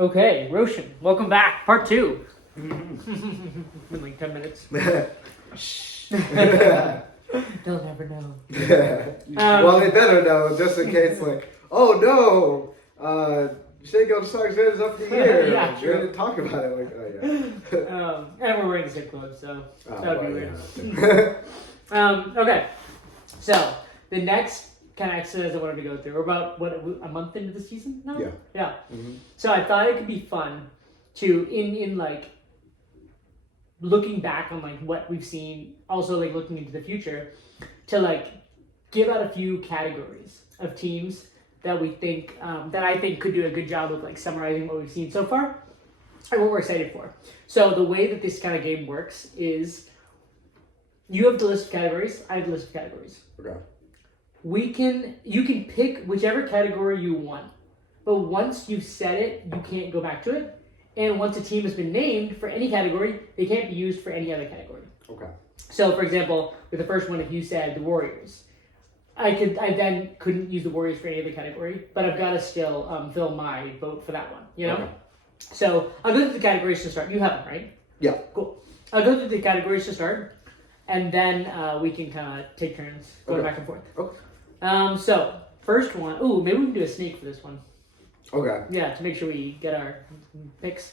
Okay, Roshan, welcome back. Part 2. In like 10 minutes. Shh. They'll never know. Well, they better know, just in case, like, oh no, Shingo Sharks is up the year. Yeah, We true. didn't talk about it. Like, oh yeah. And we're wearing the same clothes, so that would be weird. Yeah. Okay, so the next kind of exercise I wanted to go through. We're about, a month into the season now? Yeah. Yeah. Mm-hmm. So I thought it could be fun to, in like, looking back on like what we've seen, also like looking into the future, to like give out a few categories of teams that we think, that I think could do a good job of like summarizing what we've seen so far and what we're excited for. So the way that this kind of game works is you have the list of categories, I have the list of categories. Okay. You can pick whichever category you want, but once you've said it, you can't go back to it. And once a team has been named for any category, they can't be used for any other category. Okay. So, for example, with the first one, if you said the Warriors, I then couldn't use the Warriors for any other category, but I've got to still fill my vote for that one. You know. Okay. So I'll go through the categories to start. You have them, right? Yeah. Cool. I'll go through the categories to start, and then we can kind of take turns going back and forth. Okay. So first one. Ooh, maybe we can do a snake for this one. Okay. Yeah, to make sure we get our picks.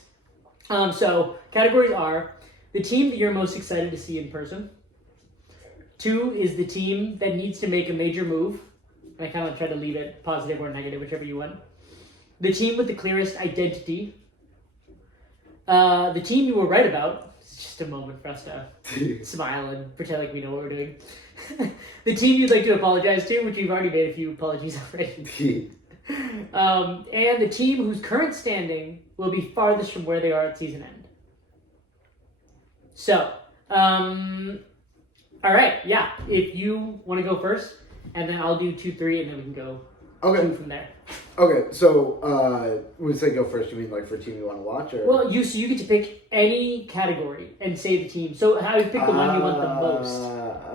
So categories are the team that you're most excited to see in person. 2 is the team that needs to make a major move. And I kind of try to leave it positive or negative, whichever you want. The team with the clearest identity. The team you were right about. It's just a moment for us to smile and pretend like we know what we're doing. The team you'd like to apologize to, which you've already made a few apologies already. And the team whose current standing will be farthest from where they are at season end. So, all right, yeah. If you want to go first, and then I'll do 2, 3, and then we can go 2 from there. Okay, so when you say go first, you mean like for a team you want to watch, or? Well, you get to pick any category and say the team. So I would pick the one you want the most,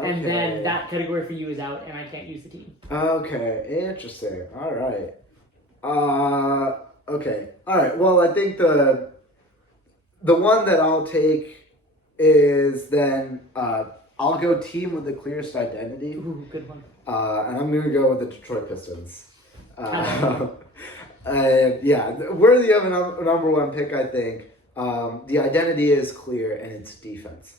and then that category for you is out, and I can't use the team. Okay, interesting. All right. Okay. All right. Well, I think the one that I'll take is then I'll go team with the clearest identity. Ooh, good one. And I'm gonna go with the Detroit Pistons. Yeah, worthy of a number one pick, I think. The identity is clear, and it's defense.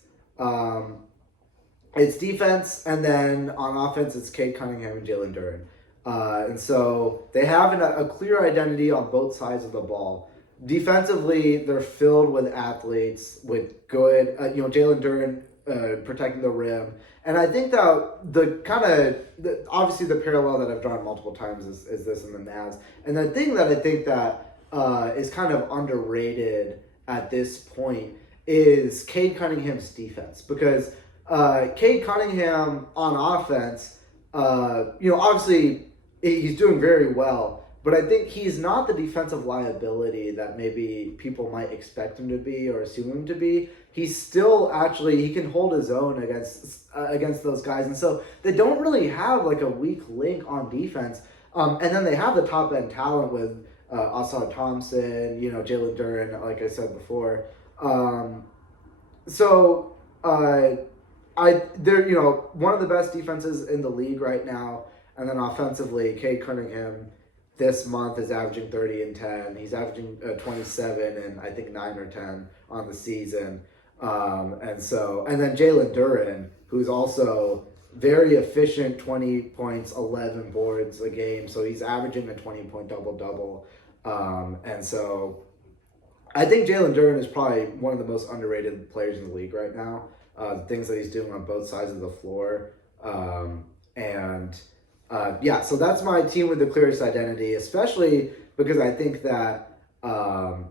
It's defense, and then on offense, it's Cade Cunningham and Jalen Duren. And so they have a clear identity on both sides of the ball. Defensively, they're filled with athletes with good, Jalen Duren protecting the rim. And I think that obviously the parallel that I've drawn multiple times is this in the Mavs. And the thing that I think that is kind of underrated at this point is Cade Cunningham's defense. Because Cade Cunningham on offense, obviously he's doing very well, but I think he's not the defensive liability that maybe people might expect him to be or assume him to be. He's still he can hold his own against those guys, and so they don't really have like a weak link on defense. And then they have the top end talent with Asad Thompson, Jalen Duren, like I said before. They're one of the best defenses in the league right now. And then offensively, Cade Cunningham this month is averaging 30 and 10. He's averaging 27 and I think 9 or 10 on the season. And then Jalen Duren, who's also very efficient, 20 points, 11 boards a game. So he's averaging a 20-point double-double. And so I think Jalen Duren is probably one of the most underrated players in the league right now. The things that he's doing on both sides of the floor. So that's my team with the clearest identity, especially because I think that, they're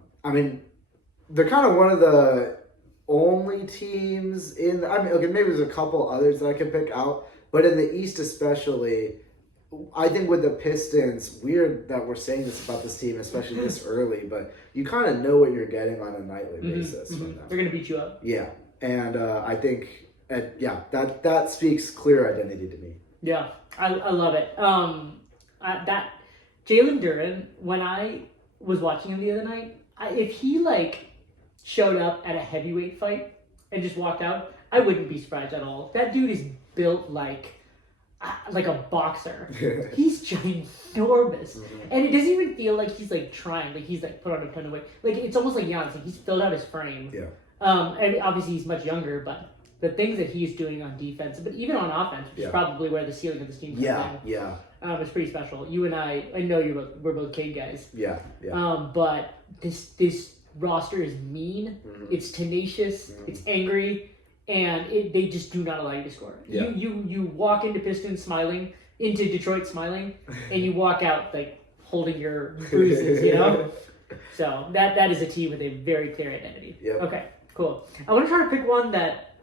kind of one of the only teams maybe there's a couple others that I could pick out, but in the East especially, I think with the Pistons, weird that we're saying this about this team, especially this early, but you kind of know what you're getting on a nightly basis. Mm-hmm. They're going to beat you up. Yeah, and I think, that speaks clear identity to me. Yeah, I love it. That Jalen Duren, when I was watching him the other night. If he like showed up at a heavyweight fight and just walked out, I wouldn't be surprised at all. That dude is built like a boxer. He's ginormous, and it doesn't even feel like he's like trying. Like he's like put on a ton of weight. Like it's almost like Giannis. Like he's filled out his frame. Yeah. And obviously he's much younger, but the things that he's doing on defense, but even on offense, which is probably where the ceiling of this team comes in. It's pretty special. You and I know we're both Cade guys. Yeah. But this roster is mean. It's tenacious. It's angry, and they just do not allow you to score. Yeah. You walk into Pistons smiling, into Detroit smiling, and you walk out like holding your bruises. You know. So that is a team with a very clear identity. Yep. Okay. Cool. I want to try to pick one that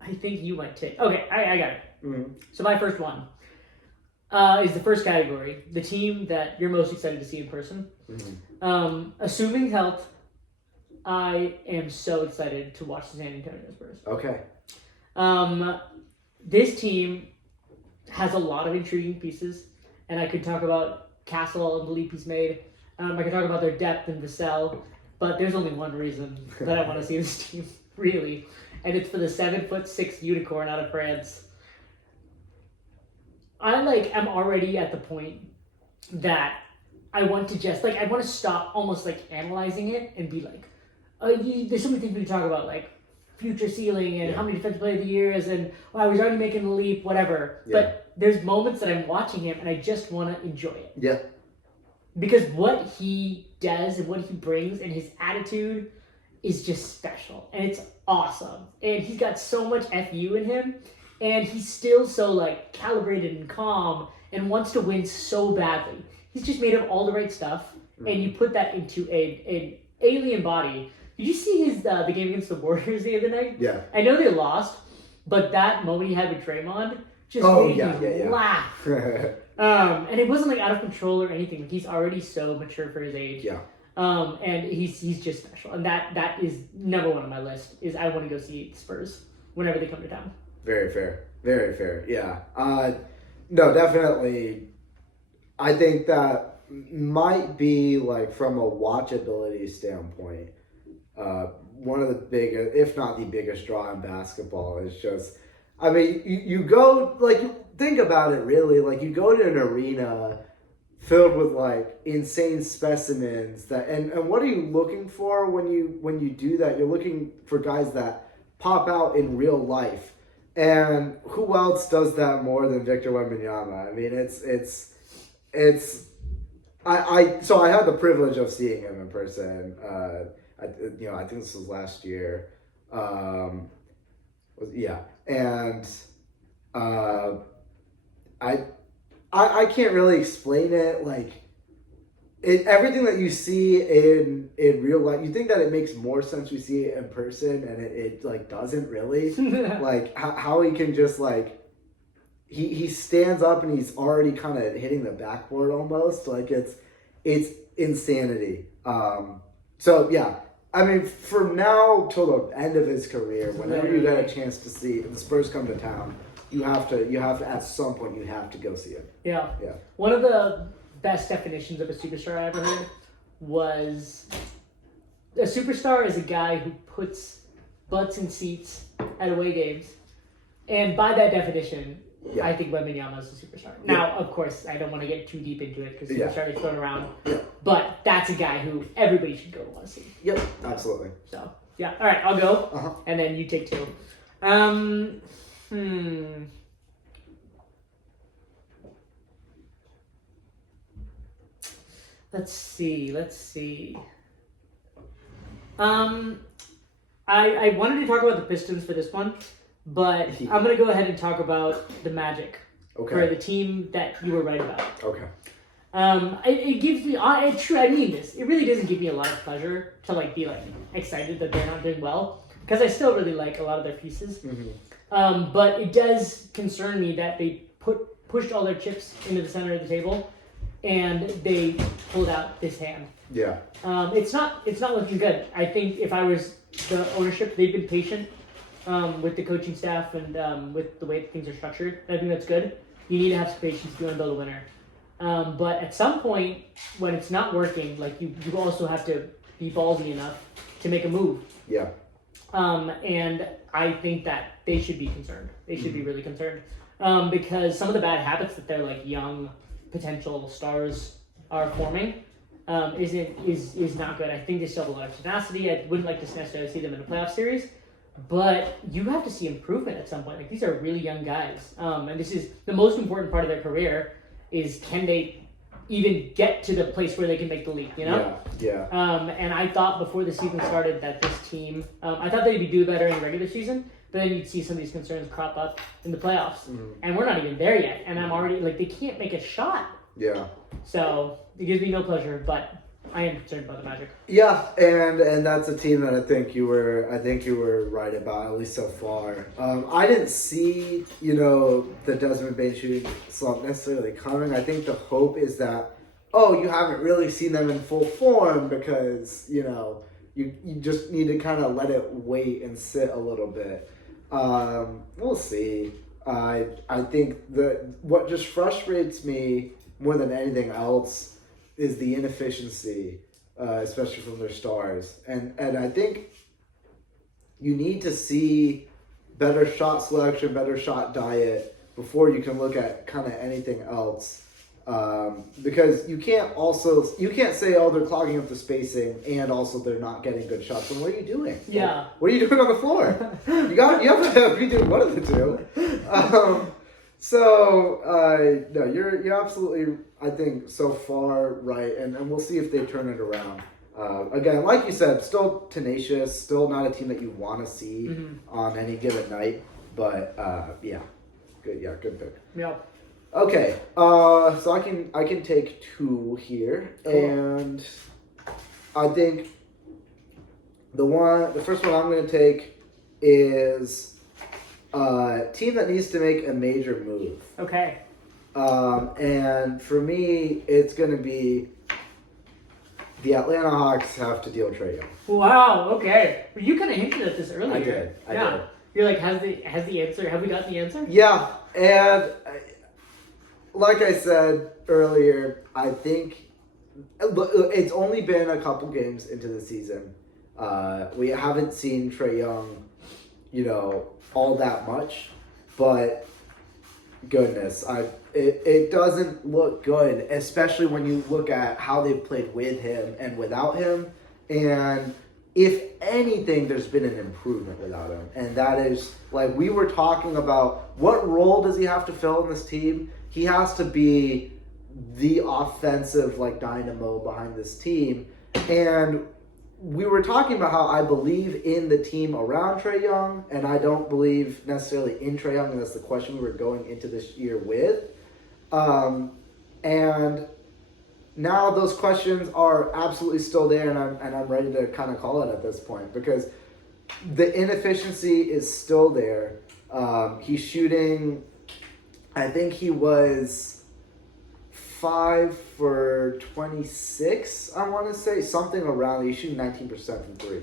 I think you might take. Okay, I got it. So my first one is the first category, the team that you're most excited to see in person. Assuming health, I am so excited to watch the San Antonio Spurs. Okay. This team has a lot of intriguing pieces, and I could talk about Castle and the leap he's made. I could talk about their depth in Vassell. But there's only one reason that I want to see this team, really. And it's for the 7'6" unicorn out of France. I'm already at the point that I want to just, I want to stop almost, analyzing it and be like, there's so many things we can talk about, future ceiling and how many defensive player of the years and, he's already making the leap, whatever. Yeah. But there's moments that I'm watching him and I just want to enjoy it. Yeah. Because what he does and what he brings and his attitude is just special. And it's awesome. And he's got so much FU in him. And he's still so, calibrated and calm and wants to win so badly. He's just made of all the right stuff. And you put that into an alien body. Did you see the game against the Warriors the other night? Yeah. I know they lost, but that moment he had with Draymond just made me laugh. And it wasn't out of control or anything. He's already so mature for his age. Yeah. And he's just special. And that is number one on my list is I want to go see Spurs whenever they come to town. Very fair. Very fair. Yeah. No, definitely. I think that might be from a watchability standpoint, one of the biggest, if not the biggest draw in basketball is just, you go, think about it really, you go to an arena filled with insane specimens and what are you looking for when you do that? You're looking for guys that pop out in real life. And who else does that more than Victor Wembanyama? So I had the privilege of seeing him in person. I think this was last year. And I can't really explain it. Everything that you see in real life, you think that it makes more sense we see it in person, and it doesn't really. How he can just he stands up and he's already kind of hitting the backboard almost. It's insanity. So yeah, from now till the end of his career, whenever you get a chance to see the Spurs come to town, you have to at some point you have to go see it. Yeah. One of the best definitions of a superstar I ever heard was a superstar is a guy who puts butts in seats at away games, and by that definition, I think Wembanyama is a superstar. Now, of course, I don't want to get too deep into it because superstar is thrown around, but that's a guy who everybody should go to want to see. Yep, absolutely. So yeah, all right, I'll go, and then you take two. Let's see. I wanted to talk about the Pistons for this one, but I'm going to go ahead and talk about the Magic for the team that you were right about. Okay. It gives me, I mean this, it really doesn't give me a lot of pleasure to be excited that they're not doing well, because I still really like a lot of their pieces. But it does concern me that they pushed all their chips into the center of the table, and they pulled out this hand. Yeah. It's not looking good. I think if I was the ownership, they've been patient with the coaching staff and with the way things are structured. I think that's good. You need to have some patience if you want to build a winner. But at some point, when it's not working, like you also have to be ballsy enough to make a move. Yeah. And I think that they should be concerned. They should be really concerned because some of the bad habits that their like young potential stars are forming is not good. I think they still have a lot of tenacity. I wouldn't like to necessarily see them in a playoff series, but you have to see improvement at some point. Like these are really young guys, and this is the most important part of their career. Is can they even get to the place where they can make the league? You know? Yeah. And I thought before the season started that this team, I thought they'd be do better in the regular season, but then you'd see some of these concerns crop up in the playoffs, and we're not even there yet. And I'm already like, they can't make a shot. Yeah. So it gives me no pleasure, but I am concerned about the Magic. Yeah, and that's a team that I think you were right about, at least so far. I didn't see, the Desmond Bain shooting slump necessarily coming. I think the hope is that, you haven't really seen them in full form because, you just need to kind of let it wait and sit a little bit. We'll see. I think what just frustrates me more than anything else is the inefficiency, especially from their stars. And I think you need to see better shot selection, better shot diet before you can look at kind of anything else. Because you can't say, they're clogging up the spacing and also they're not getting good shots. Then what are you doing? Yeah. What are you doing on the floor? you have to be doing one of the two. No, you're absolutely, I think, so far right, and we'll see if they turn it around. Again, like you said, still tenacious, still not a team that you want to see on any given night, but good pick. Yeah. Okay, so I can take two here, and I think the first one I'm going to take is a team that needs to make a major move. Okay. And for me, it's going to be the Atlanta Hawks have to deal with Trae Young. Wow. Okay. Well, you kind of hinted at this earlier. I did. You're like, has the answer? Have we got the answer? Yeah, and like I said earlier, I think it's only been a couple games into the season. We haven't seen Trae Young, all that much, but goodness, it doesn't look good, especially when you look at how they've played with him and without him. And if anything, there's been an improvement without him, and that is, like we were talking about, what role does he have to fill in this team? He has to be the offensive dynamo behind this team. And we were talking about how I believe in the team around Trae Young, and I don't believe necessarily in Trae Young, and that's the question we were going into this year with. And now those questions are absolutely still there, and I'm ready to kind of call it at this point, because the inefficiency is still there. He's shooting, I think he was 5 for 26, I want to say. Something around, he's shooting 19% from 3.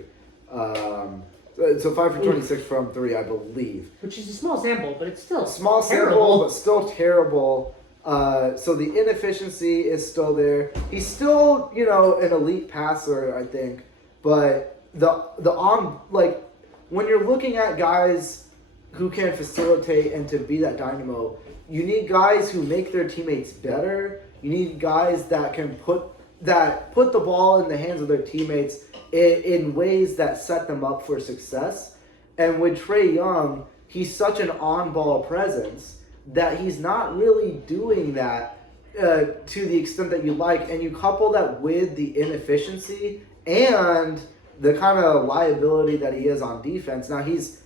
So 5 for 26 from 3, I believe. Which is a small sample, but it's still small terrible. Sample, but still terrible. So the inefficiency is still there. He's still, an elite passer, I think. But when you're looking at guys who can facilitate and to be that dynamo, you need guys who make their teammates better. You need guys that can put the ball in the hands of their teammates in ways that set them up for success. And with Trae Young, he's such an on-ball presence that he's not really doing that to the extent that you like. And you couple that with the inefficiency and the kind of liability that he is on defense. Now, he has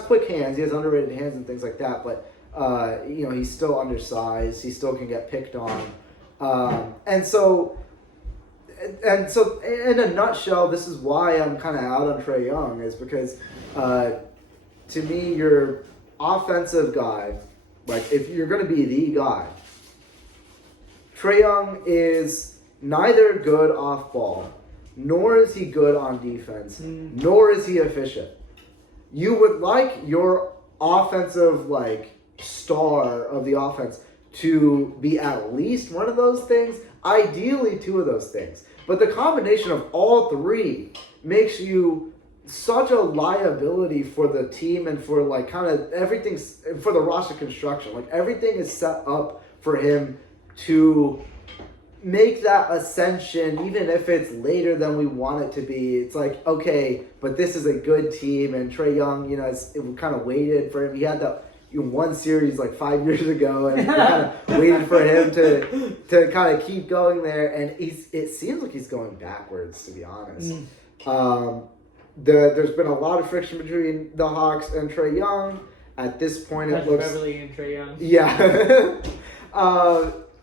quick hands, he has underrated hands and things like that, but he's still undersized. He still can get picked on. And so in a nutshell, this is why I'm kind of out on Trae Young, is because to me, your offensive guy, if you're going to be the guy, Trae Young is neither good off ball, nor is he good on defense, nor is he efficient. You would like your offensive star of the offense to be at least one of those things, ideally two of those things. But the combination of all three makes you such a liability for the team and for like kind of everything for the roster construction. Like everything is set up for him to make that ascension, even if it's later than we want it to be. It's like, okay, but this is a good team, and Trae Young, it kind of waited for him. He had that one series like 5 years ago, and kind of waited for him to kind of keep going there, and it seems like he's going backwards, to be honest. There's been a lot of friction between the Hawks and Trae Young. At this point, it looks Beverly and Trae Young. Yeah.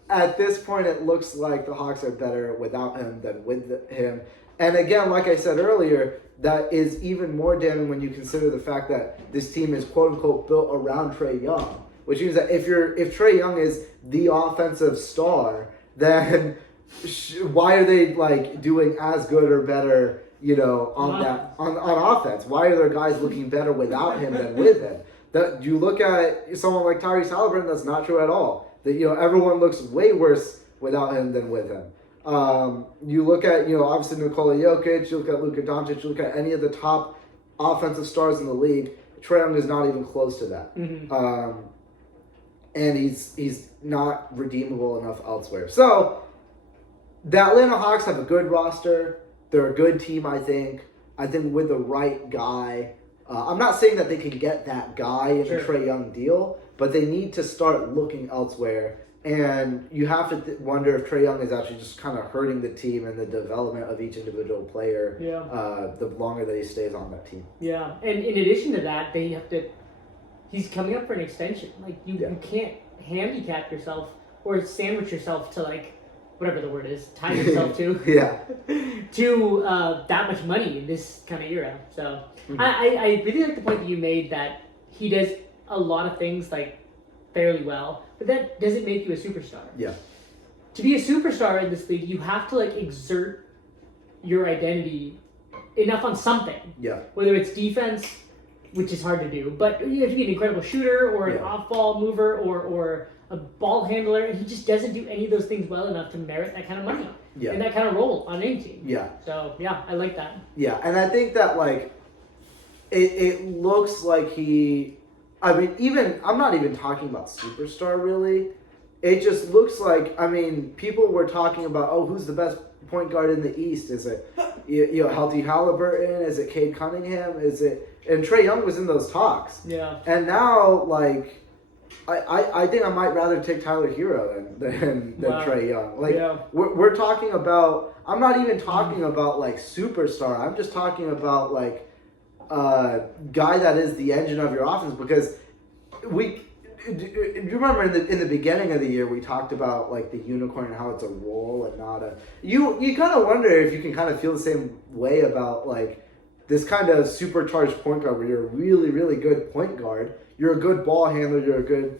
At this point, it looks like the Hawks are better without him than with him. And again, like I said earlier, that is even more damning when you consider the fact that this team is quote unquote built around Trae Young, which means that if Trae Young is the offensive star, then why are they like doing as good or better, on offense? Why are their guys looking better without him than with him? That you look at someone like Tyrese Halliburton, that's not true at all. That everyone looks way worse without him than with him. You look at obviously Nikola Jokic, you look at Luka Doncic, you look at any of the top offensive stars in the league. Trae Young is not even close to that, and he's not redeemable enough elsewhere. So the Atlanta Hawks have a good roster. They're a good team, I think. I think with the right guy. I'm not saying that they can get that guy in a Trae Young deal, but they need to start looking elsewhere. And you have to wonder if Trae Young is actually just kind of hurting the team and the development of each individual player the longer that he stays on that team. Yeah, and in addition to that, he's coming up for an extension. Like, you can't handicap yourself or sandwich yourself to, like, whatever the word is, tie yourself to. To that much money in this kind of era. So I really like the point that you made that he does a lot of things like fairly well, but that doesn't make you a superstar. Yeah. To be a superstar in this league, you have to like exert your identity enough on something. Yeah. Whether it's defense, which is hard to do, but you have to be an incredible shooter or an off-ball mover or a ball handler, and he just doesn't do any of those things well enough to merit that kind of money and that kind of role on any team. Yeah. So, yeah, I like that. Yeah, and I think that, like, it looks like I'm not even talking about superstar, really. It just looks like, people were talking about, who's the best point guard in the East? Is it, Healthy Halliburton? Is it Cade Cunningham? And Trae Young was in those talks. Yeah. And now, like, I think I might rather take Tyler Hero than Trae Young. Like, we're talking about, I'm not even talking about, like, superstar. I'm just talking about, like, guy that is the engine of your offense, because do you remember in the beginning of the year we talked about like the unicorn and how it's a role and not a you kind of wonder if you can kind of feel the same way about like this kind of supercharged point guard where you're a really, really good point guard, you're a good ball handler, you're a good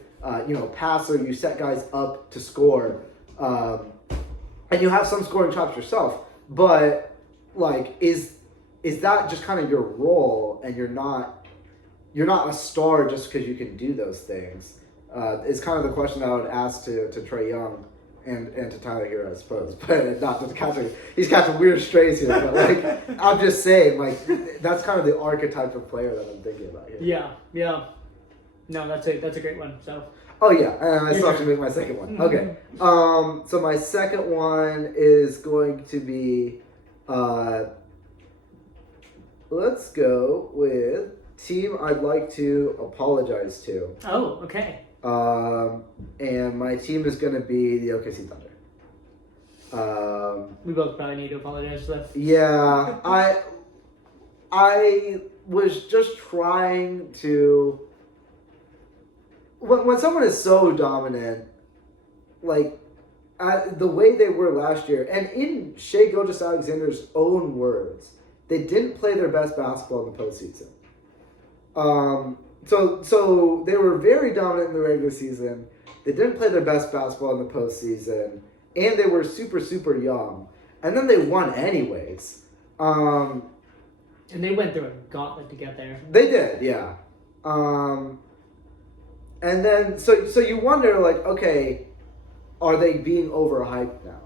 passer, you set guys up to score, and you have some scoring chops yourself, but like is that just kind of your role, and you're not a star just because you can do those things? Is kind of the question I would ask to Trae Young and to Tyler Hero, I suppose. But not to he's got some weird strays here. But like I'm just saying, like that's kind of the archetype of player that I'm thinking about here. Yeah. No, that's a great one. So. Oh yeah, and I still have to make my second one. Okay. So my second one is going to be. Let's go with team I'd like to apologize to. Oh, okay. And my team is going to be the OKC Thunder. We both probably need to apologize for that. Yeah, I was just trying to. When someone is so dominant, like the way they were last year, and in Shai Gilgeous-Alexander's own words, they didn't play their best basketball in the postseason. So they were very dominant in the regular season. They didn't play their best basketball in the postseason, and they were super, super young. And then they won anyways. And they went through a gauntlet to get there. They did, yeah. and then so you wonder like, okay, are they being overhyped now?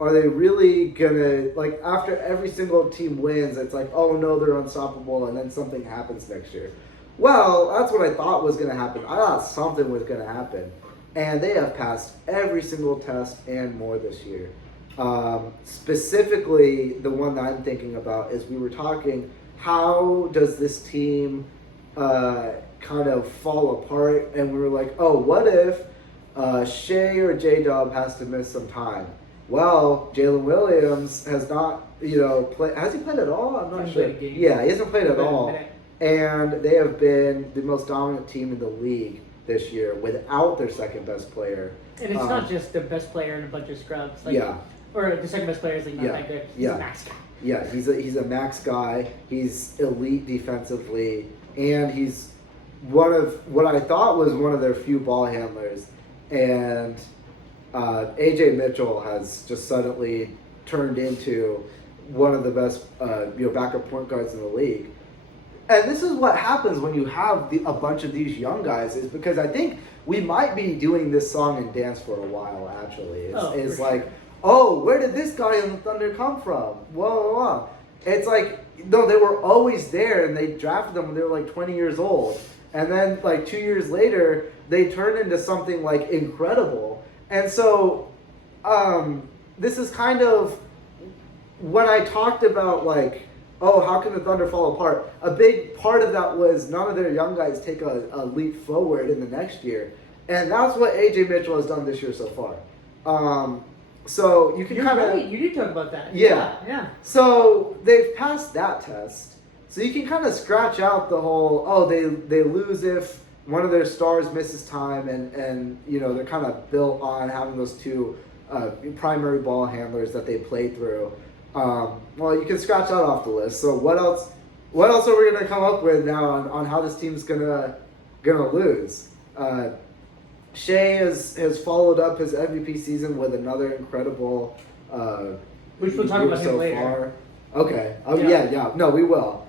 Are they really gonna, like, after every single team wins, it's like, oh no, they're unstoppable, and then something happens next year? Well, that's what I thought was gonna happen. I thought something was gonna happen, and they have passed every single test and more this year. Specifically, the one that I'm thinking about is we were talking, how does this team kind of fall apart? And we were like, oh, what if Shea or J-Dub has to miss some time? Well, Jalen Williams has not, has he played at all? I'm not sure. Yeah, he hasn't played at all. And they have been the most dominant team in the league this year without their second best player. And it's not just the best player and a bunch of scrubs. Like, yeah. Or the second best player is like not that good. He's a max guy. Yeah, he's a max guy. He's elite defensively, and he's one of what I thought was one of their few ball handlers. And AJ Mitchell has just suddenly turned into one of the best backup point guards in the league. And this is what happens when you have a bunch of these young guys, is because I think we might be doing this song and dance for a while, actually. It's like, sure. Oh, where did this guy in the Thunder come from? Whoa. It's like, no, they were always there, and they drafted them when they were like 20 years old. And then like 2 years later, they turned into something like incredible. And so this is kind of when I talked about like, oh, how can the Thunder fall apart? A big part of that was none of their young guys take a leap forward in the next year. And that's what AJ Mitchell has done this year so far. So you can kind of... Right. You did talk about that. Yeah. So they've passed that test. So you can kind of scratch out the whole, oh, they lose if one of their stars misses time, and they're kind of built on having those two primary ball handlers that they play through. Well, you can scratch that off the list. So what else are we gonna come up with now on how this team's gonna lose? Shea has followed up his MVP season with another incredible which we'll talk about him later. Far. Okay. Yeah. No, we will.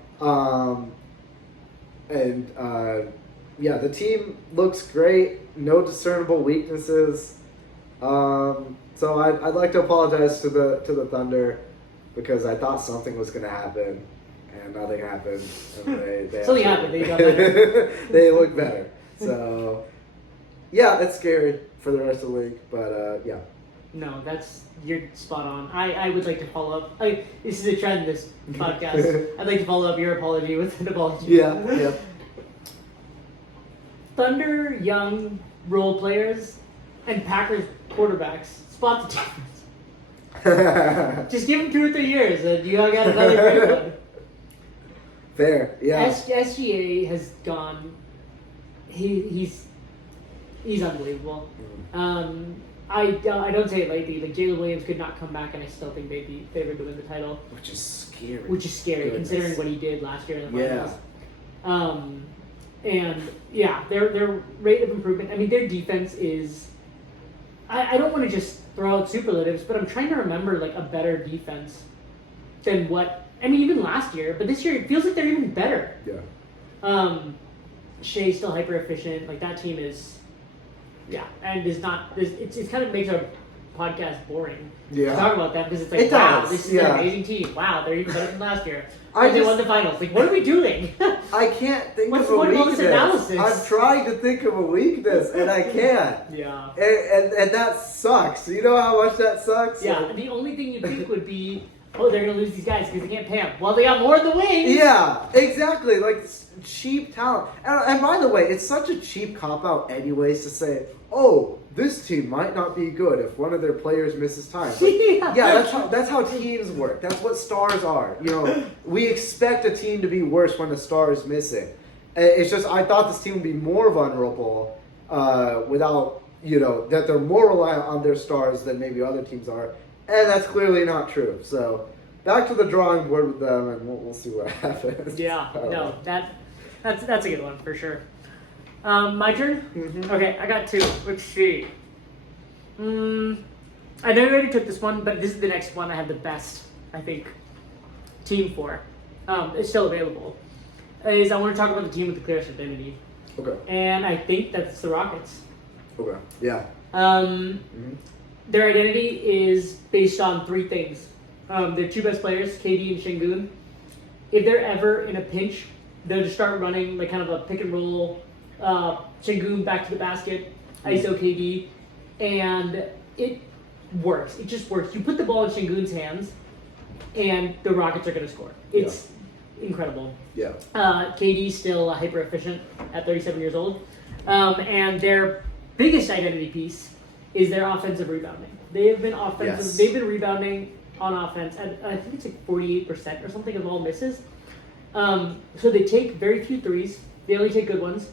The team looks great. No discernible weaknesses. So I'd like to apologize to the Thunder, because I thought something was going to happen, and nothing happened. And they something happened. They got better. They look better. So, yeah, that's scary for the rest of the league. But, yeah. No, you're spot on. I would like to follow up. This is a trend, this podcast. I'd like to follow up your apology with an apology. Yeah. Thunder young role players and Packers quarterbacks spot the difference. Just give him 2 or 3 years, and you got another great one. Fair, yeah. SGA has gone. He's unbelievable. I don't say it lightly. Like, Jalen Williams could not come back, and I still think they'd be favored to win the title. Which is scary. Goodness. Considering what he did last year in the finals. And yeah, their rate of improvement. I mean, their defense is. I don't want to just throw out superlatives, but I'm trying to remember like a better defense than what. I mean, even last year, but this year it feels like they're even better. Yeah. Shea's still hyper efficient. Like, that team is. Yeah, and is not. It kind of makes our podcast boring. Yeah. To talk about that, because it's like, wow, this is an amazing team. Wow, they're even better than last year. They won the finals. Like, what are we doing? I can't think What's of a weakness. What's the analysis? I'm trying to think of a weakness, and I can't. Yeah. And that sucks. You know how much that sucks? Yeah, the only thing you'd think would be, oh, they're going to lose these guys because they can't pay them. Well, they got more in the wings. Yeah, exactly. Like, cheap talent. And by the way, it's such a cheap cop-out anyways to say, oh, this team might not be good if one of their players misses time. Like, that's how teams work. That's what stars are. We expect a team to be worse when the star is missing. It's just, I thought this team would be more vulnerable without, that they're more reliant on their stars than maybe other teams are. And that's clearly not true. So, back to the drawing board with them, and we'll see what happens. Yeah, no, that's a good one for sure. My turn? Mm-hmm. Okay, I got 2. Let's see. I know you already took this one, but this is the next one I have the best, I think, team for. It's still available. I want to talk about the team with the clearest identity. Okay. And I think that's the Rockets. Okay. Yeah. Their identity is based on three things. Their two best players, KD and Şengün. If they're ever in a pinch, they'll just start running like kind of a pick and roll. Şengün back to the basket, ISO KD, and it works. It just works. You put the ball in Şengün's hands, and the Rockets are going to score. It's incredible. Yeah. KD's still hyper efficient at 37 years old, and their biggest identity piece is their offensive rebounding. They have been offensive. Yes. They've been rebounding on offense, and I think it's like 48% or something of all misses. So they take very few threes. They only take good ones,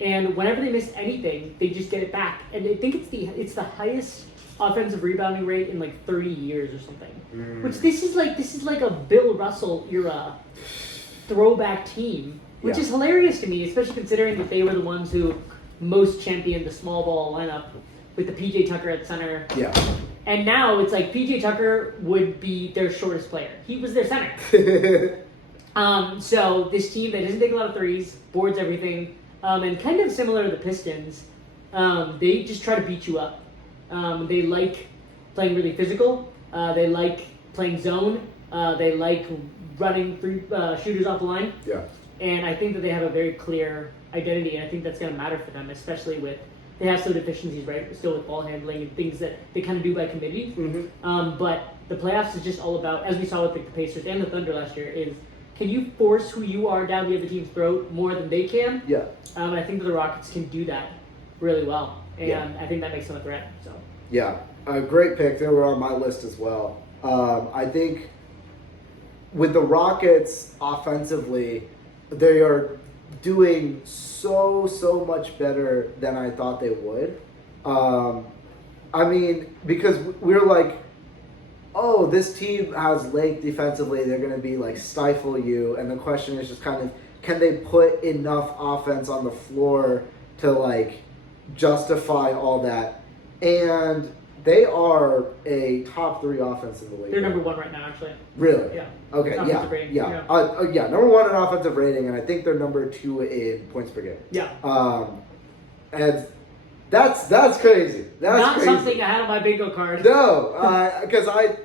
and whenever they miss anything, they just get it back. And I think it's the highest offensive rebounding rate in like 30 years or something. Which this is like a Bill Russell era throwback team, which is hilarious to me, especially considering that they were the ones who most championed the small ball lineup with the PJ Tucker at center. Yeah. And now it's like PJ Tucker would be their shortest player. He was their center. So this team that doesn't take a lot of threes, boards everything, and kind of similar to the Pistons, they just try to beat you up. They like playing really physical. They like playing zone. They like running through shooters off the line. Yeah. And I think that they have a very clear identity, and I think that's going to matter for them, especially with they have some deficiencies, right? Still with ball handling and things that they kind of do by committee. But the playoffs is just all about, as we saw with the Pacers and the Thunder last year, is can you force who you are down the other team's throat more than they can? Yeah. I think that the Rockets can do that really well, and I think that makes them a threat. So. Yeah, a great pick. They were on my list as well. I think with the Rockets offensively, they are doing so much better than I thought they would. I mean, because we're like, oh, this team has length defensively. They're going to be like stifle you. And the question is just kind of, can they put enough offense on the floor to like justify all that? And they are a top 3 offense in the league. They're number 1 right now, actually. Really? Yeah. Okay. Offensive rating, Yeah. Number 1 in offensive rating, and I think they're number 2 in points per game. Yeah. And that's crazy. That's not crazy. something I had on my bingo card. No, because I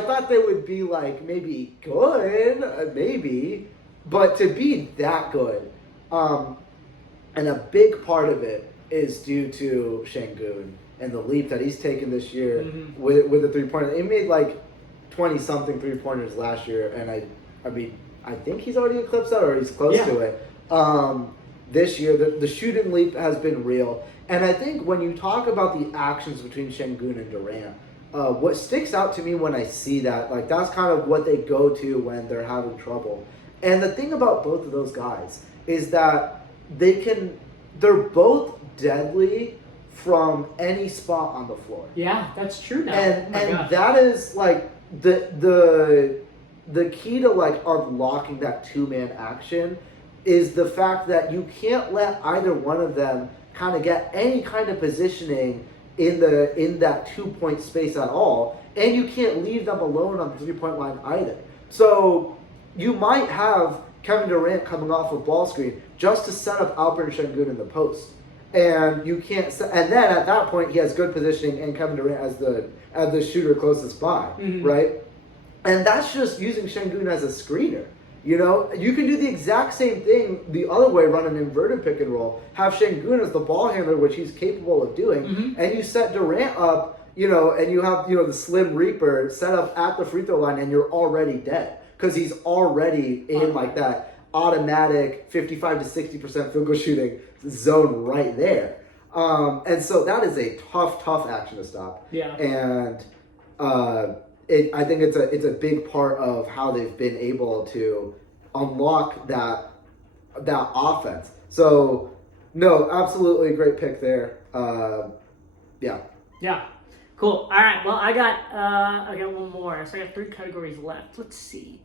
thought they would be like maybe good, maybe, but to be that good, and a big part of it is due to Şengün and the leap that he's taken this year with the 3-pointer. He made like 20-something 3-pointers last year, and I think he's already eclipsed that, or he's close to it. This year, the shooting leap has been real. And I think when you talk about the actions between Şengün and Durant, what sticks out to me when I see that, like that's kind of what they go to when they're having trouble. And the thing about both of those guys is that they're both deadly from any spot on the floor. Yeah, that's true now. And that is like the key to like unlocking that 2-man action is the fact that you can't let either one of them kind of get any kind of positioning in that 2-point space at all, and you can't leave them alone on the 3-point line either. So you might have Kevin Durant coming off a ball screen just to set up Alperen Şengün in the post, and you can't. And then at that point, he has good positioning, and Kevin Durant as the shooter closest by, right? And that's just using Şengün as a screener. You know, you can do the exact same thing the other way, run an inverted pick and roll, have Şengün as the ball handler, which he's capable of doing, and you set Durant up, and you have, the Slim Reaper set up at the free throw line, and you're already dead because he's already in like that automatic 55 to 60% field goal shooting zone right there. And so that is a tough action to stop. Yeah. And I think it's a big part of how they've been able to unlock that offense. So no, absolutely a great pick there. Yeah. Yeah. Cool. All right. Well, I got one more. So I got 3 categories left. Let's see.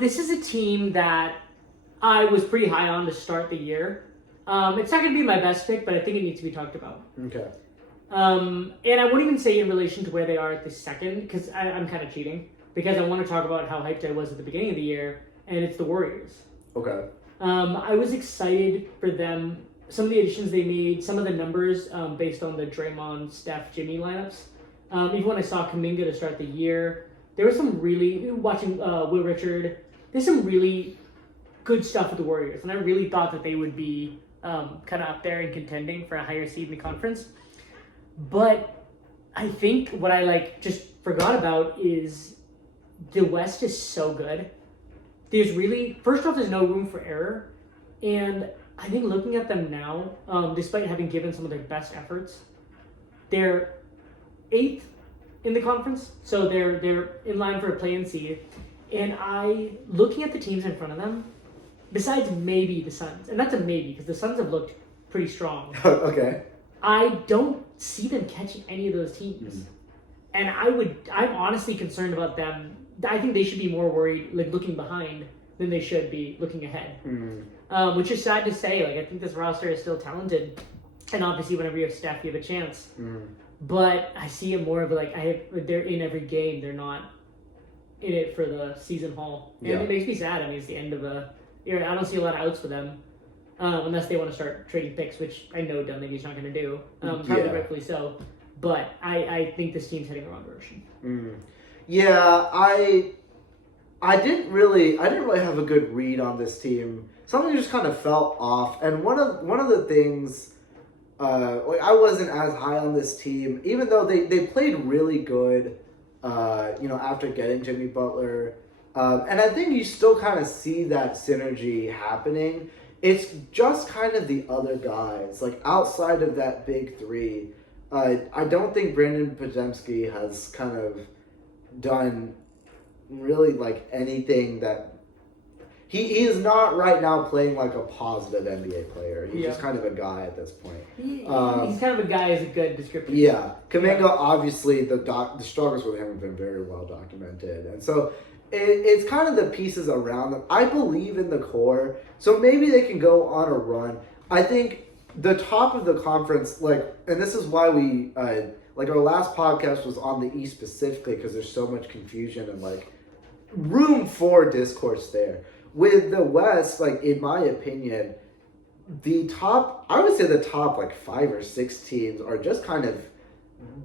This is a team that I was pretty high on to start the year. It's not going to be my best pick, but I think it needs to be talked about. Okay. And I wouldn't even say in relation to where they are at this second, because I'm kind of cheating. because I want to talk about how hyped I was at the beginning of the year, and it's the Warriors. Okay. I was excited for them. Some of the additions they made, some of the numbers based on the Draymond, Steph, Jimmy lineups. Even when I saw Kuminga to start the year, there was some really, watching Will Richard, there's some really good stuff with the Warriors. And I really thought that they would be kind of up there and contending for a higher seed in the conference. But I think what I just forgot about is the West is so good. There's really, first off, there's no room for error. And I think looking at them now, despite having given some of their best efforts, they're 8th in the conference, so they're in line for a play-in seed. And looking at the teams in front of them, besides maybe the Suns, and that's a maybe because the Suns have looked pretty strong. Okay. I don't see them catching any of those teams, and I'm honestly concerned about them. I think they should be more worried, looking behind, than they should be looking ahead. Which is sad to say. I think this roster is still talented, and obviously, whenever you have Steph, you have a chance. But I see it more of they're in every game. They're not in it for the season haul, and it makes me sad. I mean, it's the end of a year. I don't see a lot of outs for them, unless they want to start trading picks, which I know Dunleavy's not going to do. Probably rightfully so. But I think this team's heading the wrong direction. Yeah, I didn't really have a good read on this team. Something just kind of felt off, and one of the things, I wasn't as high on this team, even though they played really good, after getting Jimmy Butler, and I think you still kind of see that synergy happening. It's just kind of the other guys, outside of that big three. I don't think Brandon Podziemski has kind of done really anything that he is not right now playing like a positive NBA player. He's just kind of a guy at this point. He's kind of a guy is a good description. Yeah, Kuminga, obviously the struggles with him have been very well documented, and so it's kind of the pieces around them. I believe in the core, so maybe they can go on a run. I think the top of the conference, and this is why we our last podcast was on the East specifically because there's so much confusion and room for discourse there. With the West, in my opinion, I would say the top 5 or 6 teams are just kind of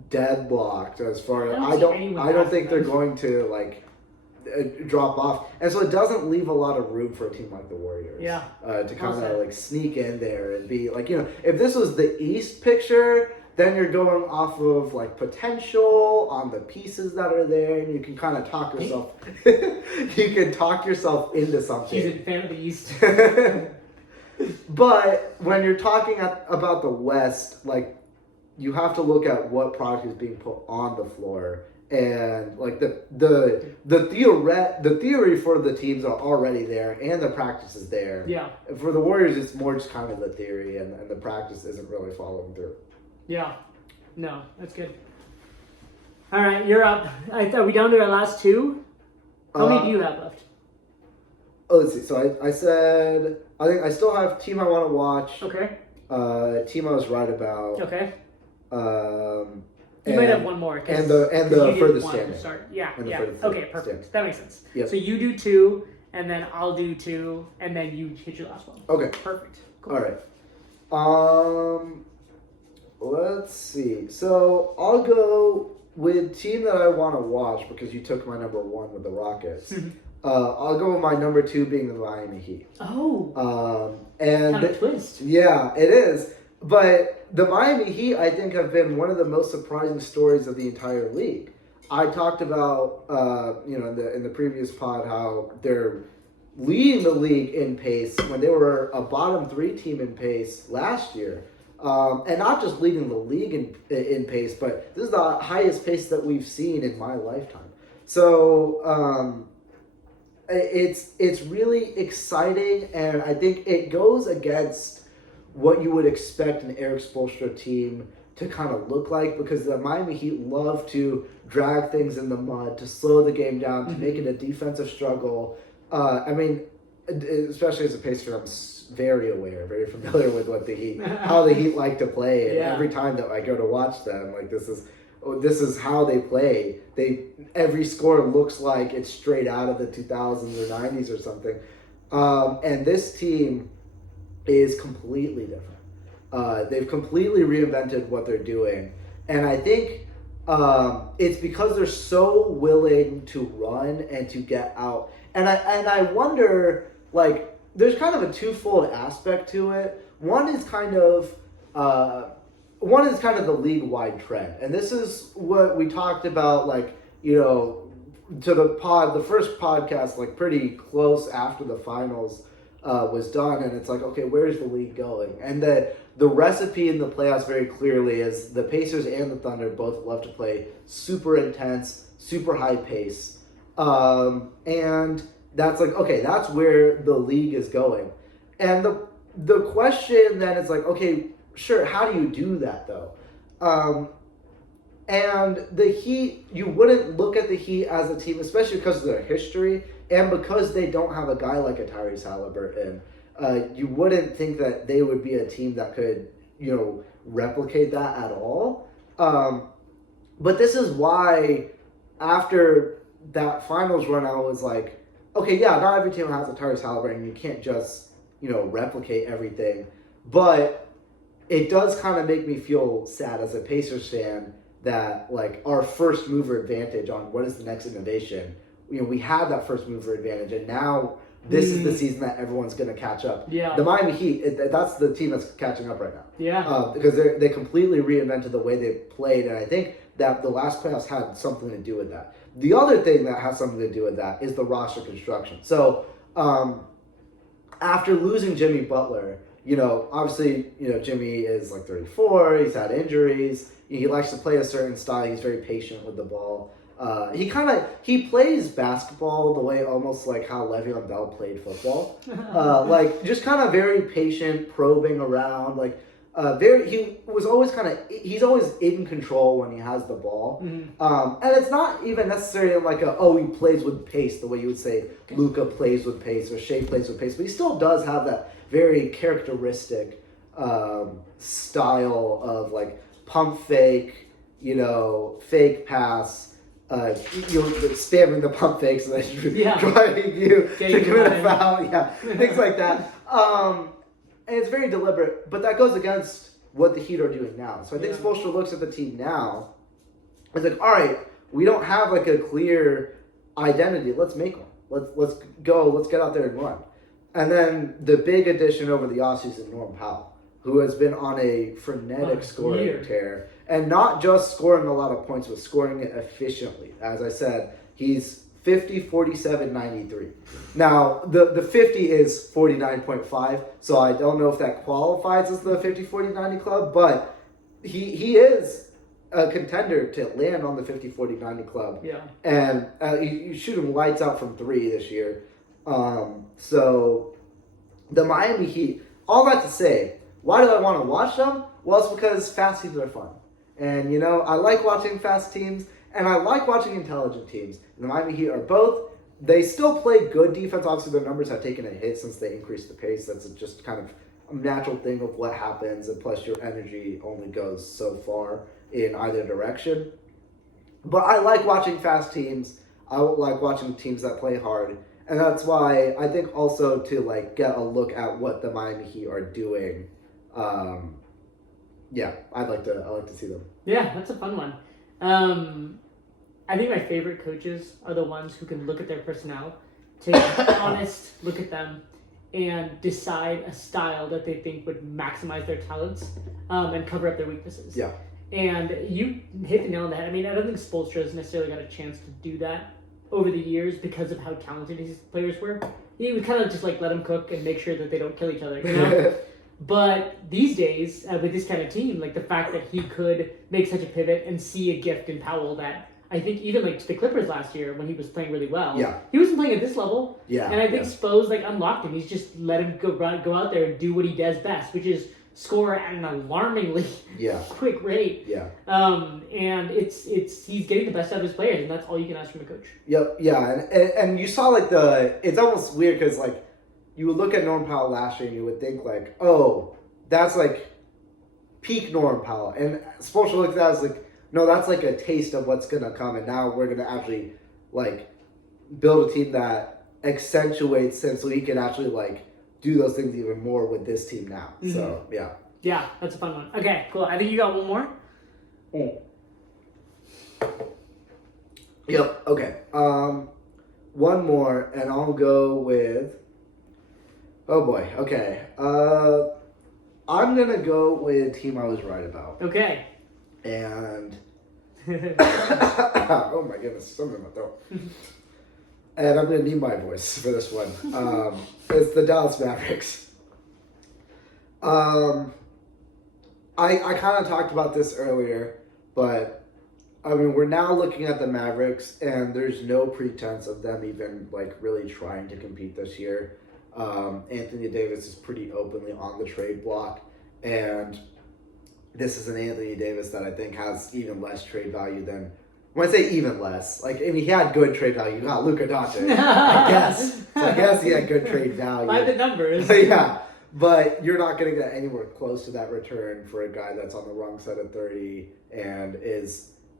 deadlocked as far as I don't think they're going to drop off, and so it doesn't leave a lot of room for a team like the Warriors to kind of sneak in there and be if this was the East picture, then you're going off of potential on the pieces that are there, and you can kind of talk yourself into something. He's a fan of the East. But when you're talking about the West, you have to look at what product is being put on the floor. And the theory for the teams are already there, and the practice is there. Yeah. For the Warriors, it's more just kind of the theory, and the practice isn't really following through. Yeah. No, that's good. All right, you're up. Are we down to our last 2? How many do you have left? Oh, let's see. So I said I think I still have team I want to watch. Okay. Team I was right about. Okay. You might have one more. And the furthest standing. Yeah. Okay, perfect. Standing. That makes sense. Yep. So you do 2, and then I'll do 2, and then you hit your last one. Okay. Perfect. Cool. All right. Let's see. So I'll go with team that I want to watch because you took my number 1 with the Rockets. I'll go with my number 2 being the Miami Heat. Oh. And kind of a twist. Yeah, it is. But the Miami Heat, I think, have been one of the most surprising stories of the entire league. I talked about, in the previous pod, how they're leading the league in pace when they were a bottom 3 team in pace last year. And not just leading the league in pace, but this is the highest pace that we've seen in my lifetime. So it's really exciting, and I think it goes against what you would expect an Eric Spoelstra team to kind of look like, because the Miami Heat love to drag things in the mud, to slow the game down, to make it a defensive struggle. Especially as a Pacers fan, I'm very familiar with what how the Heat like to play. And every time that I go to watch them, this is oh, this is how they play. Every score looks like it's straight out of the 2000s or 90s or something. And this team is completely different. They've completely reinvented what they're doing. And I think it's because they're so willing to run and to get out. And I wonder, like, there's kind of a twofold aspect to it. One is kind of the league-wide trend. And this is what we talked about, like, you know, to the first podcast, like, pretty close after the finals was done. And it's like, okay, where's the league going? And the recipe in the playoffs very clearly is the Pacers and the Thunder both love to play super intense, super high pace. And that's like, okay, that's where the league is going. And the question then is like, okay, sure, how do you do that though? And the Heat, you wouldn't look at the Heat as a team, especially because of their history and because they don't have a guy like a Tyrese Halliburton. You wouldn't think that they would be a team that could, you know, replicate that at all. But this is why after that finals run, I was like, okay, yeah, not every team has a Tyrese Halliburton. You can't just, you know, replicate everything. But it does kind of make me feel sad as a Pacers fan that, like, our first mover advantage on what is the next innovation, you know, we had that first mover advantage, and now this is the season that everyone's going to catch up. Yeah. The Miami Heat, that's the team that's catching up right now. Yeah. Because they completely reinvented the way they played, and I think that the last playoffs had something to do with that. The other thing that has something to do with that is the roster construction. So after losing Jimmy Butler, you know, obviously, you know, Jimmy is like 34, he's had injuries, he likes to play a certain style, he's very patient with the ball. He plays basketball the way almost like how Le'Veon Bell played football. Like, just kind of very patient, probing around, like, he's always in control when he has the ball. And it's not even necessarily like he plays with pace the way you would say Luka plays with pace or Shea plays with pace, but he still does have that very characteristic style of, like, pump fake, you know, fake pass, you're spamming the pump fakes and then driving you to commit a foul, things like that. And it's very deliberate, but that goes against what the Heat are doing now. So I think Spoelstra looks at the team now. It's like, all right, we don't have like a clear identity. Let's make one. Let's go. Let's get out there and run. And then the big addition over the offseason, Norm Powell, who has been on a frenetic scoring tear. And not just scoring a lot of points, but scoring it efficiently. As I said, he's 50, 47, 93. Now, the 50 is 49.5, so I don't know if that qualifies as the 50, 40, 90 club, but he is a contender to land on the 50, 40, 90 club. Yeah. And he's shooting lights out from three this year. So the Miami Heat, all that to say, why do I want to watch them? Well, it's because fast teams are fun. And, you know, I like watching fast teams, and I like watching intelligent teams. And the Miami Heat are both. They still play good defense. Obviously, their numbers have taken a hit since they increased the pace. That's just kind of a natural thing of what happens, and plus your energy only goes so far in either direction. But I like watching fast teams. I like watching teams that play hard. And that's why I think also to, like, get a look at what the Miami Heat are doing, I like to see them. Yeah, that's a fun one. I think my favorite coaches are the ones who can look at their personnel, take an honest look at them, and decide a style that they think would maximize their talents and cover up their weaknesses. Yeah. And you hit the nail on the head. I mean, I don't think Spoelstra has necessarily got a chance to do that over the years because of how talented his players were. He would kind of just like let them cook and make sure that they don't kill each other, you know? But these days, with this kind of team, like the fact that he could make such a pivot and see a gift in Powell that I think even like the Clippers last year when he was playing really well, he wasn't playing at this level. Yeah, and I think Spo's like unlocked him. He's just let him go out there and do what he does best, which is score at an alarmingly quick rate. Yeah. And it's he's getting the best out of his players, and that's all you can ask from a coach. Yep. Yeah, and you saw like it's almost weird because like you would look at Norm Powell last year and you would think like, oh, that's like peak Norm Powell, and Spoelstra looked at it as like, no, that's like a taste of what's gonna come, and now we're gonna actually like build a team that accentuates him so he can actually like do those things even more with this team now. Mm-hmm. So yeah. Yeah, that's a fun one. Okay, cool. I think you got one more. Yep. Okay. One more, and I'll go with. Oh boy. Okay. I'm gonna go with team I was right about. Okay. And oh my goodness, something in my throat. And I'm gonna need my voice for this one. It's the Dallas Mavericks. I kind of talked about this earlier, but I mean, we're now looking at the Mavericks, and there's no pretense of them even like really trying to compete this year. Anthony Davis is pretty openly on the trade block, and this is an Anthony Davis that I think has even less trade value than. When I say even less, like I mean, he had good trade value. You got Luka Doncic, I guess. So I guess he had good trade value. By the numbers. Yeah. But you're not going to get anywhere close to that return for a guy that's on the wrong side of 30 and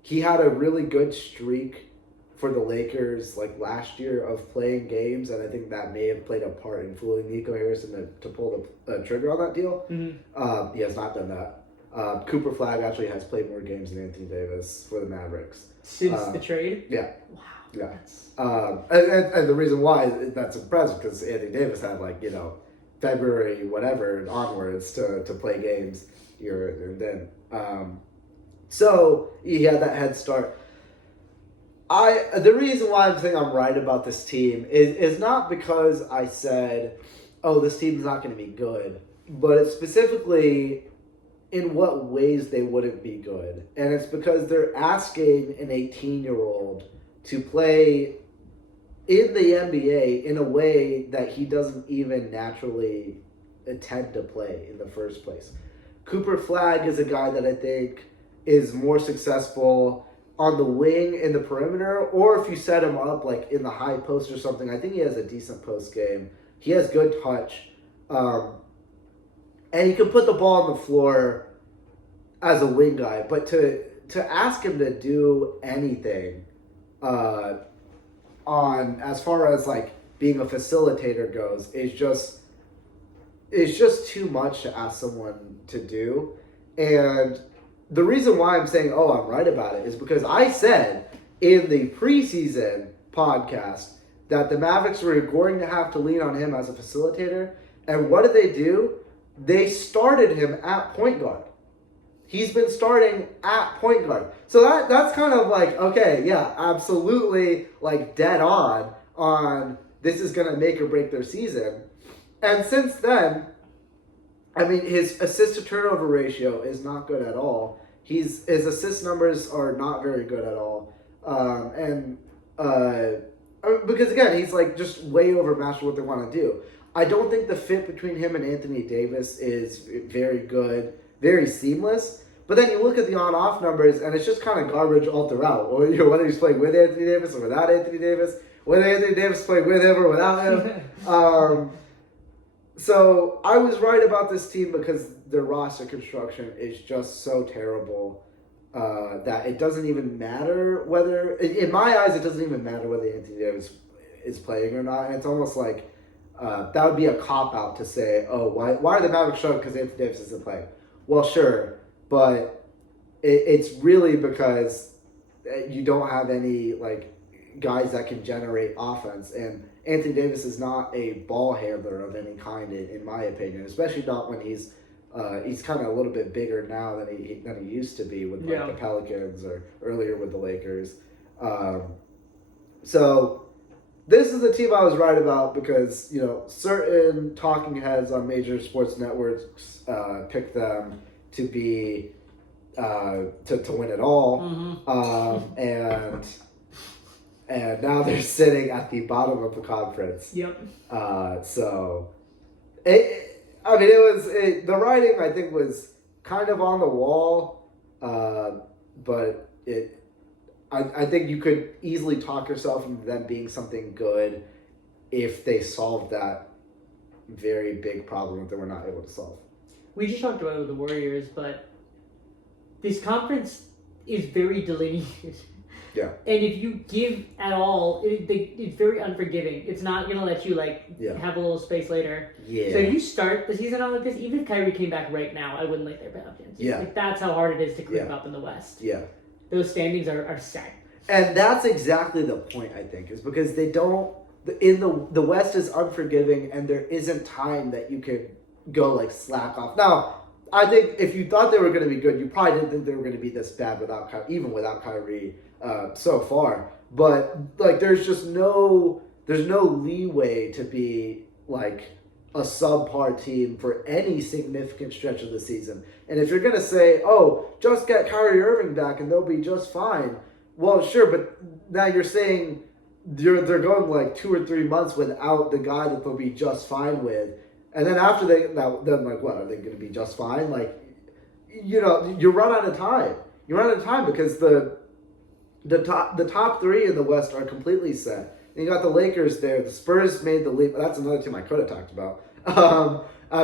he had a really good streak for the Lakers like last year of playing games, and I think that may have played a part in fooling Nico Harrison to pull the trigger on that deal. Mm-hmm. He has not done that. Cooper Flagg actually has played more games than Anthony Davis for the Mavericks. Since the trade? Yeah. Wow. Yeah. And the reason why that's impressive because Anthony Davis had February, whatever, and onwards to play games here and then. So he had that head start. The reason why I'm saying I'm right about this team is not because I said, oh, this team's not going to be good, but it's specifically in what ways they wouldn't be good. And it's because they're asking an 18-year-old to play in the NBA in a way that he doesn't even naturally intend to play in the first place. Cooper Flagg is a guy that I think is more successful on the wing in the perimeter, or if you set him up like in the high post or something. I think he has a decent post game. He has good touch. And he can put the ball on the floor as a wing guy. But to ask him to do anything on as far as like being a facilitator goes is just too much to ask someone to do. And the reason why I'm saying, oh, I'm right about it is because I said in the preseason podcast that the Mavericks were going to have to lean on him as a facilitator. And what did they do? They started him at point guard. He's been starting at point guard. So that's kind of like, okay, yeah, absolutely like dead on this is going to make or break their season. And since then, I mean, his assist to turnover ratio is not good at all. His assist numbers are not very good at all. Because again, he's like just way overmatched what they want to do. I don't think the fit between him and Anthony Davis is very good, very seamless. But then you look at the on-off numbers, and it's just kind of garbage all throughout. Or whether he's playing with Anthony Davis or without Anthony Davis, whether Anthony Davis played with him or without him. So I was right about this team because their roster construction is just so terrible that it doesn't even matter whether, in my eyes, it doesn't even matter whether Anthony Davis is playing or not. And it's almost like that would be a cop-out to say, oh, why are the Mavericks struggling because Anthony Davis isn't playing? Well, sure, but it's really because you don't have any like guys that can generate offense, and Anthony Davis is not a ball handler of any kind, in my opinion, especially not when he's kind of a little bit bigger now than he used to be with the Pelicans or earlier with the Lakers. So this is the team I was right about because certain talking heads on major sports networks picked them to be to win it all, and now they're sitting at the bottom of the conference. Yep. So the writing I think was kind of on the wall, but I think you could easily talk yourself into them being something good if they solved that very big problem that they were not able to solve. We just talked about it with the Warriors, but this conference is very delineated. Yeah. And if you give at all, it's very unforgiving. It's not going to let you, have a little space later. Yeah. So if you start the season out like this, even if Kyrie came back right now, I wouldn't like their Pelicans. Yeah. Like, that's how hard it is to creep up in the West. Yeah. Those standings are set. And that's exactly the point, I think, is because they don't... the West is unforgiving, and there isn't time that you could go, slack off. Now, I think if you thought they were going to be good, you probably didn't think they were going to be this bad even without Kyrie so far. But, there's just there's no leeway to be, a subpar team for any significant stretch of the season. And if you're going to say, oh, just get Kyrie Irving back and they'll be just fine, well, sure, but now you're saying they're going 2 or 3 months without the guy that they'll be just fine with. And then after then what, are they going to be just fine? You run out of time. You run out of time because the top three in the West are completely set. And you got the Lakers there. The Spurs made the leap. That's another team I could have talked about.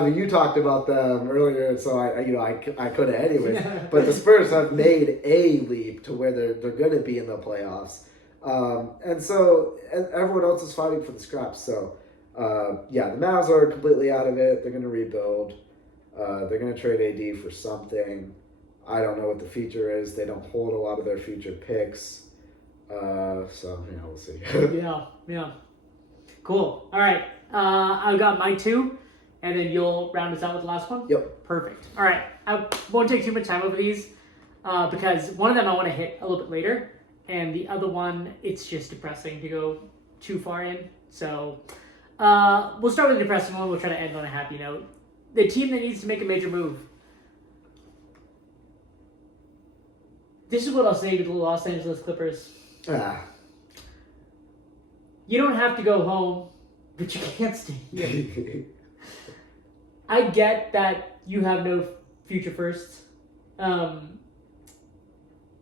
You talked about them earlier, so I could have anyways. But the Spurs have made a leap to where they're going to be in the playoffs. And everyone else is fighting for the scraps. So, the Mavs are completely out of it. They're going to rebuild. They're going to trade AD for something. I don't know what the future is. They don't hold a lot of their future picks. We'll see. Yeah. Cool. All right. I've got my 2, and then you'll round us out with the last one? Yep. Perfect. All right. I won't take too much time over these because one of them I want to hit a little bit later, and the other one, it's just depressing to go too far in. So we'll start with the depressing one. We'll try to end on a happy note. The team that needs to make a major move. This is what I'll say to the Los Angeles Clippers. You don't have to go home, but you can't stay here. I get that you have no future firsts.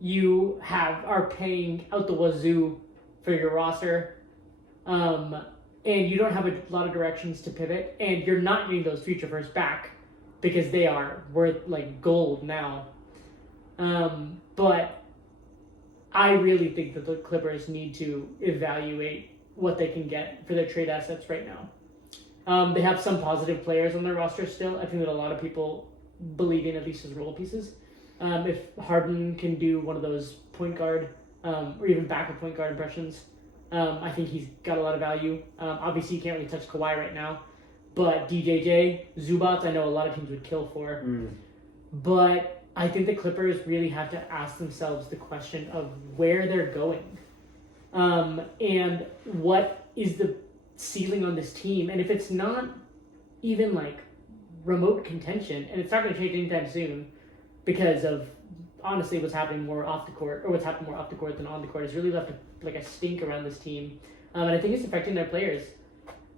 You are paying out the wazoo for your roster. And you don't have a lot of directions to pivot. And you're not getting those future firsts back because they are worth gold now. But I really think that the Clippers need to evaluate what they can get for their trade assets right now. They have some positive players on their roster still. I think that a lot of people believe in at least as role pieces. If Harden can do one of those point guard or even backup point guard impressions, I think he's got a lot of value. Obviously, you can't really touch Kawhi right now, but DJJ, Zubats, I know a lot of teams would kill for. But I think the Clippers really have to ask themselves the question of where they're going. And what is the ceiling on this team? And if it's not even remote contention, and it's not going to change anytime soon because of honestly what's happening more off the court, or what's happened more off the court than on the court, has really left a stink around this team. And I think it's affecting their players.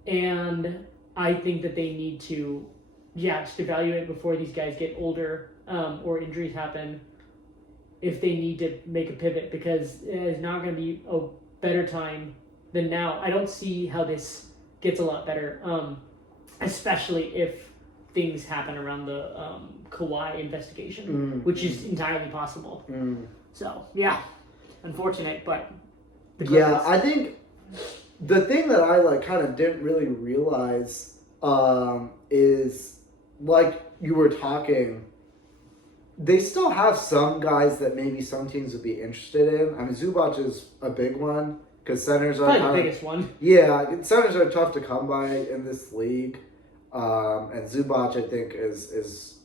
And I think that they need to, just evaluate before these guys get older or injuries happen if they need to make a pivot, because it's not going to be a better time than now. I don't see how this gets a lot better, especially if things happen around the Kawhi investigation, which is entirely possible. So, unfortunate, but... I think the thing that I kind of didn't really realize is, you were talking, they still have some guys that maybe some teams would be interested in. I mean, Zubac is a big one because centers are probably the biggest one. Yeah, centers are tough to come by in this league, and Zubac I think is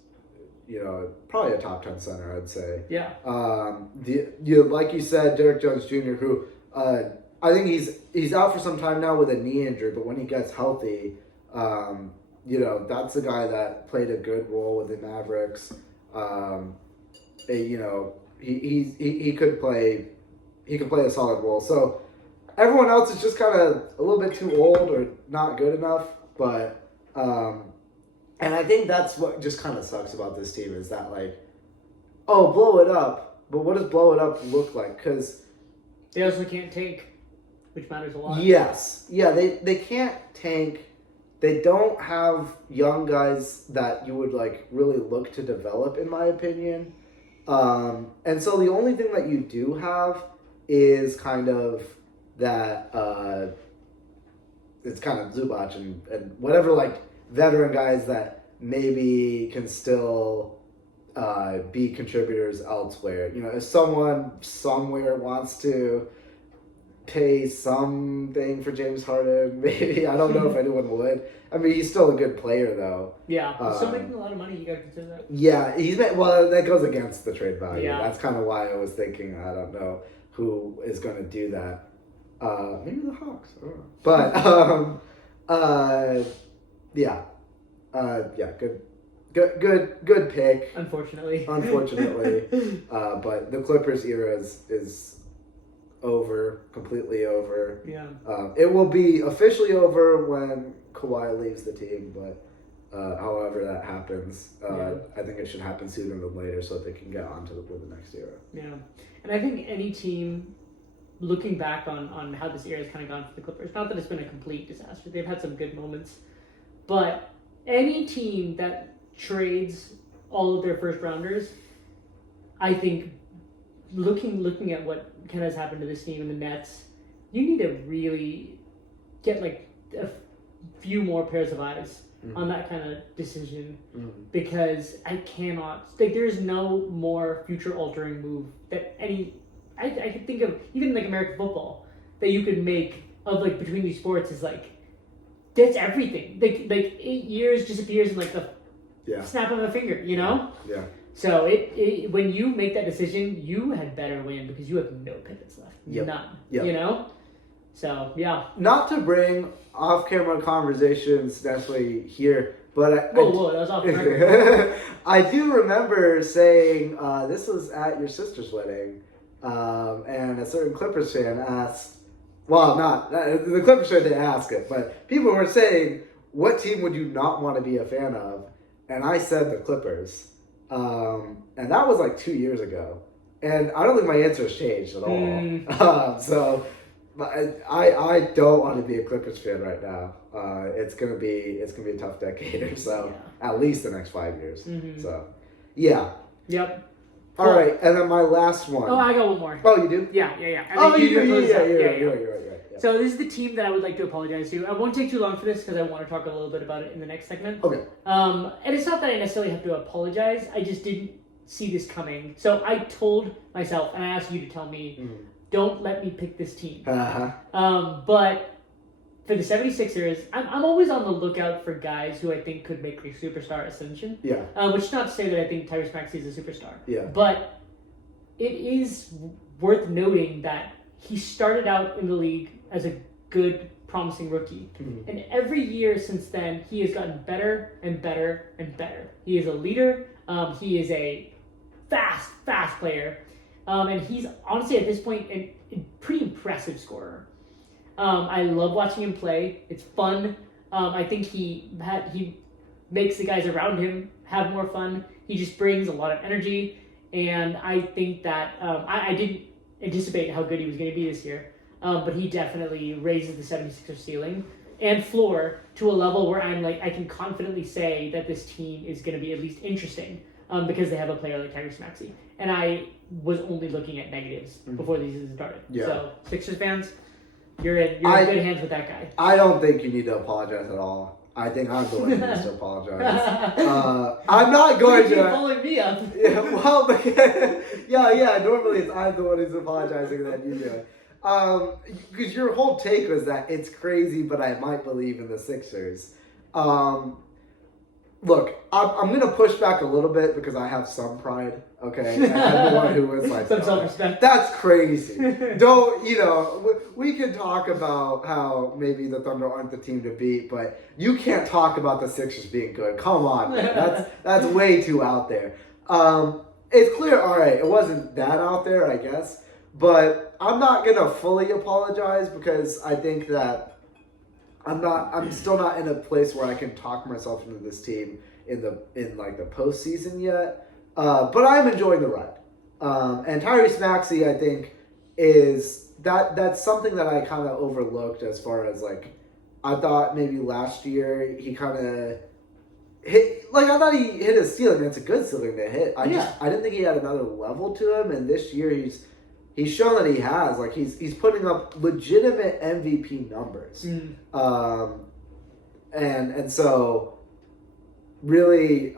probably a top 10 center, I'd say. Yeah. Like you said, Derek Jones Jr., who I think he's out for some time now with a knee injury, but when he gets healthy, that's the guy that played a good role with the Mavericks. He could play a solid role. So everyone else is just kind of a little bit too old or not good enough. But and I think that's what just kind of sucks about this team is that blow it up. But what does blow it up look like? Because they also can't tank, which matters a lot. Yes, they can't tank. They don't have young guys that you would really look to develop, in my opinion. And so the only thing that you do have is kind of that it's kind of Zubac and whatever like veteran guys that maybe can still be contributors elsewhere. You know, if someone somewhere wants to pay something for James Harden, maybe. I don't know if anyone would. I mean, he's still a good player, though. Yeah, he's still making a lot of money. You got to consider that. Yeah, well, that goes against the trade value. Yeah. That's kind of why I was thinking, I don't know who is going to do that. Maybe the Hawks. I don't know. But, yeah. Good pick. Unfortunately. But the Clippers era is over, completely over. Yeah. It will be officially over when Kawhi leaves the team, but however that happens, I think it should happen sooner than later so that they can get on to the next era. Yeah. And I think any team, looking back on how this era has kind of gone for the Clippers, not that it's been a complete disaster, they've had some good moments, but any team that trades all of their first rounders, I think looking at what kind of has happened to this team and the Nets, you need to really get like a few more pairs of eyes on that kind of decision, because I cannot, like, there's no more future altering move that I could think of, even like American football, that you could make of like between these sports is like, that's everything. Like 8 years disappears in like the snap of a finger, you know? Yeah. So it when you make that decision, you had better win because you have no pivots left. None. You know? So, yeah. Not to bring off-camera conversations necessarily here, but Whoa, that was off the record. I do remember saying, this was at your sister's wedding, and a certain Clippers fan asked, well, not, the Clippers fan didn't ask it, but people were saying, what team would you not want to be a fan of? And I said the Clippers. And that was like 2 years ago. And I don't think my answer has changed at all. So I don't want to be a Clippers fan right now. It's gonna be a tough decade or so, at least the next 5 years. So, yeah. Yep. All right, and then my last one. Oh, I got one more. Oh, you do? Yeah. You're right. So this is the team that I would like to apologize to. I won't take too long for this because I want to talk a little bit about it in the next segment. Okay. And it's not that I necessarily have to apologize. I just didn't see this coming. So I told myself, and I asked you to tell me, don't let me pick this team. But for the 76ers, I'm always on the lookout for guys who I think could make a superstar ascension. Yeah. Which is not to say that I think Tyrese Maxey is a superstar. Yeah. But it is worth noting that he started out in the league as a good, promising rookie. And every year since then, he has gotten better and better and better. He is a leader. He is a fast player. And he's honestly at this point a pretty impressive scorer. I love watching him play. It's fun. I think he makes the guys around him have more fun. He just brings a lot of energy. And I think that I didn't anticipate how good he was going to be this year. But he definitely raises the 76ers ceiling and floor to a level where I can confidently say that this team is going to be at least interesting because they have a player like Tyrese Maxey. And I was only looking at negatives before the season started. Yeah. So, Sixers fans, you're in good hands with that guy. I don't think you need to apologize at all. I think I'm the one who needs to apologize. I'm not going to. You're pulling me up. Yeah, well, yeah. Normally I'm the one who's apologizing, and then you do it. Because your whole take was that it's crazy, but I might believe in the Sixers. Look, I'm going to push back a little bit because I have some pride, okay? And I'm the one who was like, some self-respect. That's crazy. We can talk about how maybe the Thunder aren't the team to beat, but you can't talk about the Sixers being good. Come on, man. That's way too out there. It's clear, all right, it wasn't that out there, I guess, but I'm not going to fully apologize because I think that I'm still not in a place where I can talk myself into this team in the postseason yet. But I'm enjoying the ride. And Tyrese Maxey, I think, is that's something that I kind of overlooked as far as like I thought maybe last year he kind of hit, like I thought he hit his ceiling. It's a good ceiling to hit. I Yeah. didn't think he had another level to him. And this year he's shown that he has. Like he's putting up legitimate MVP numbers. And so really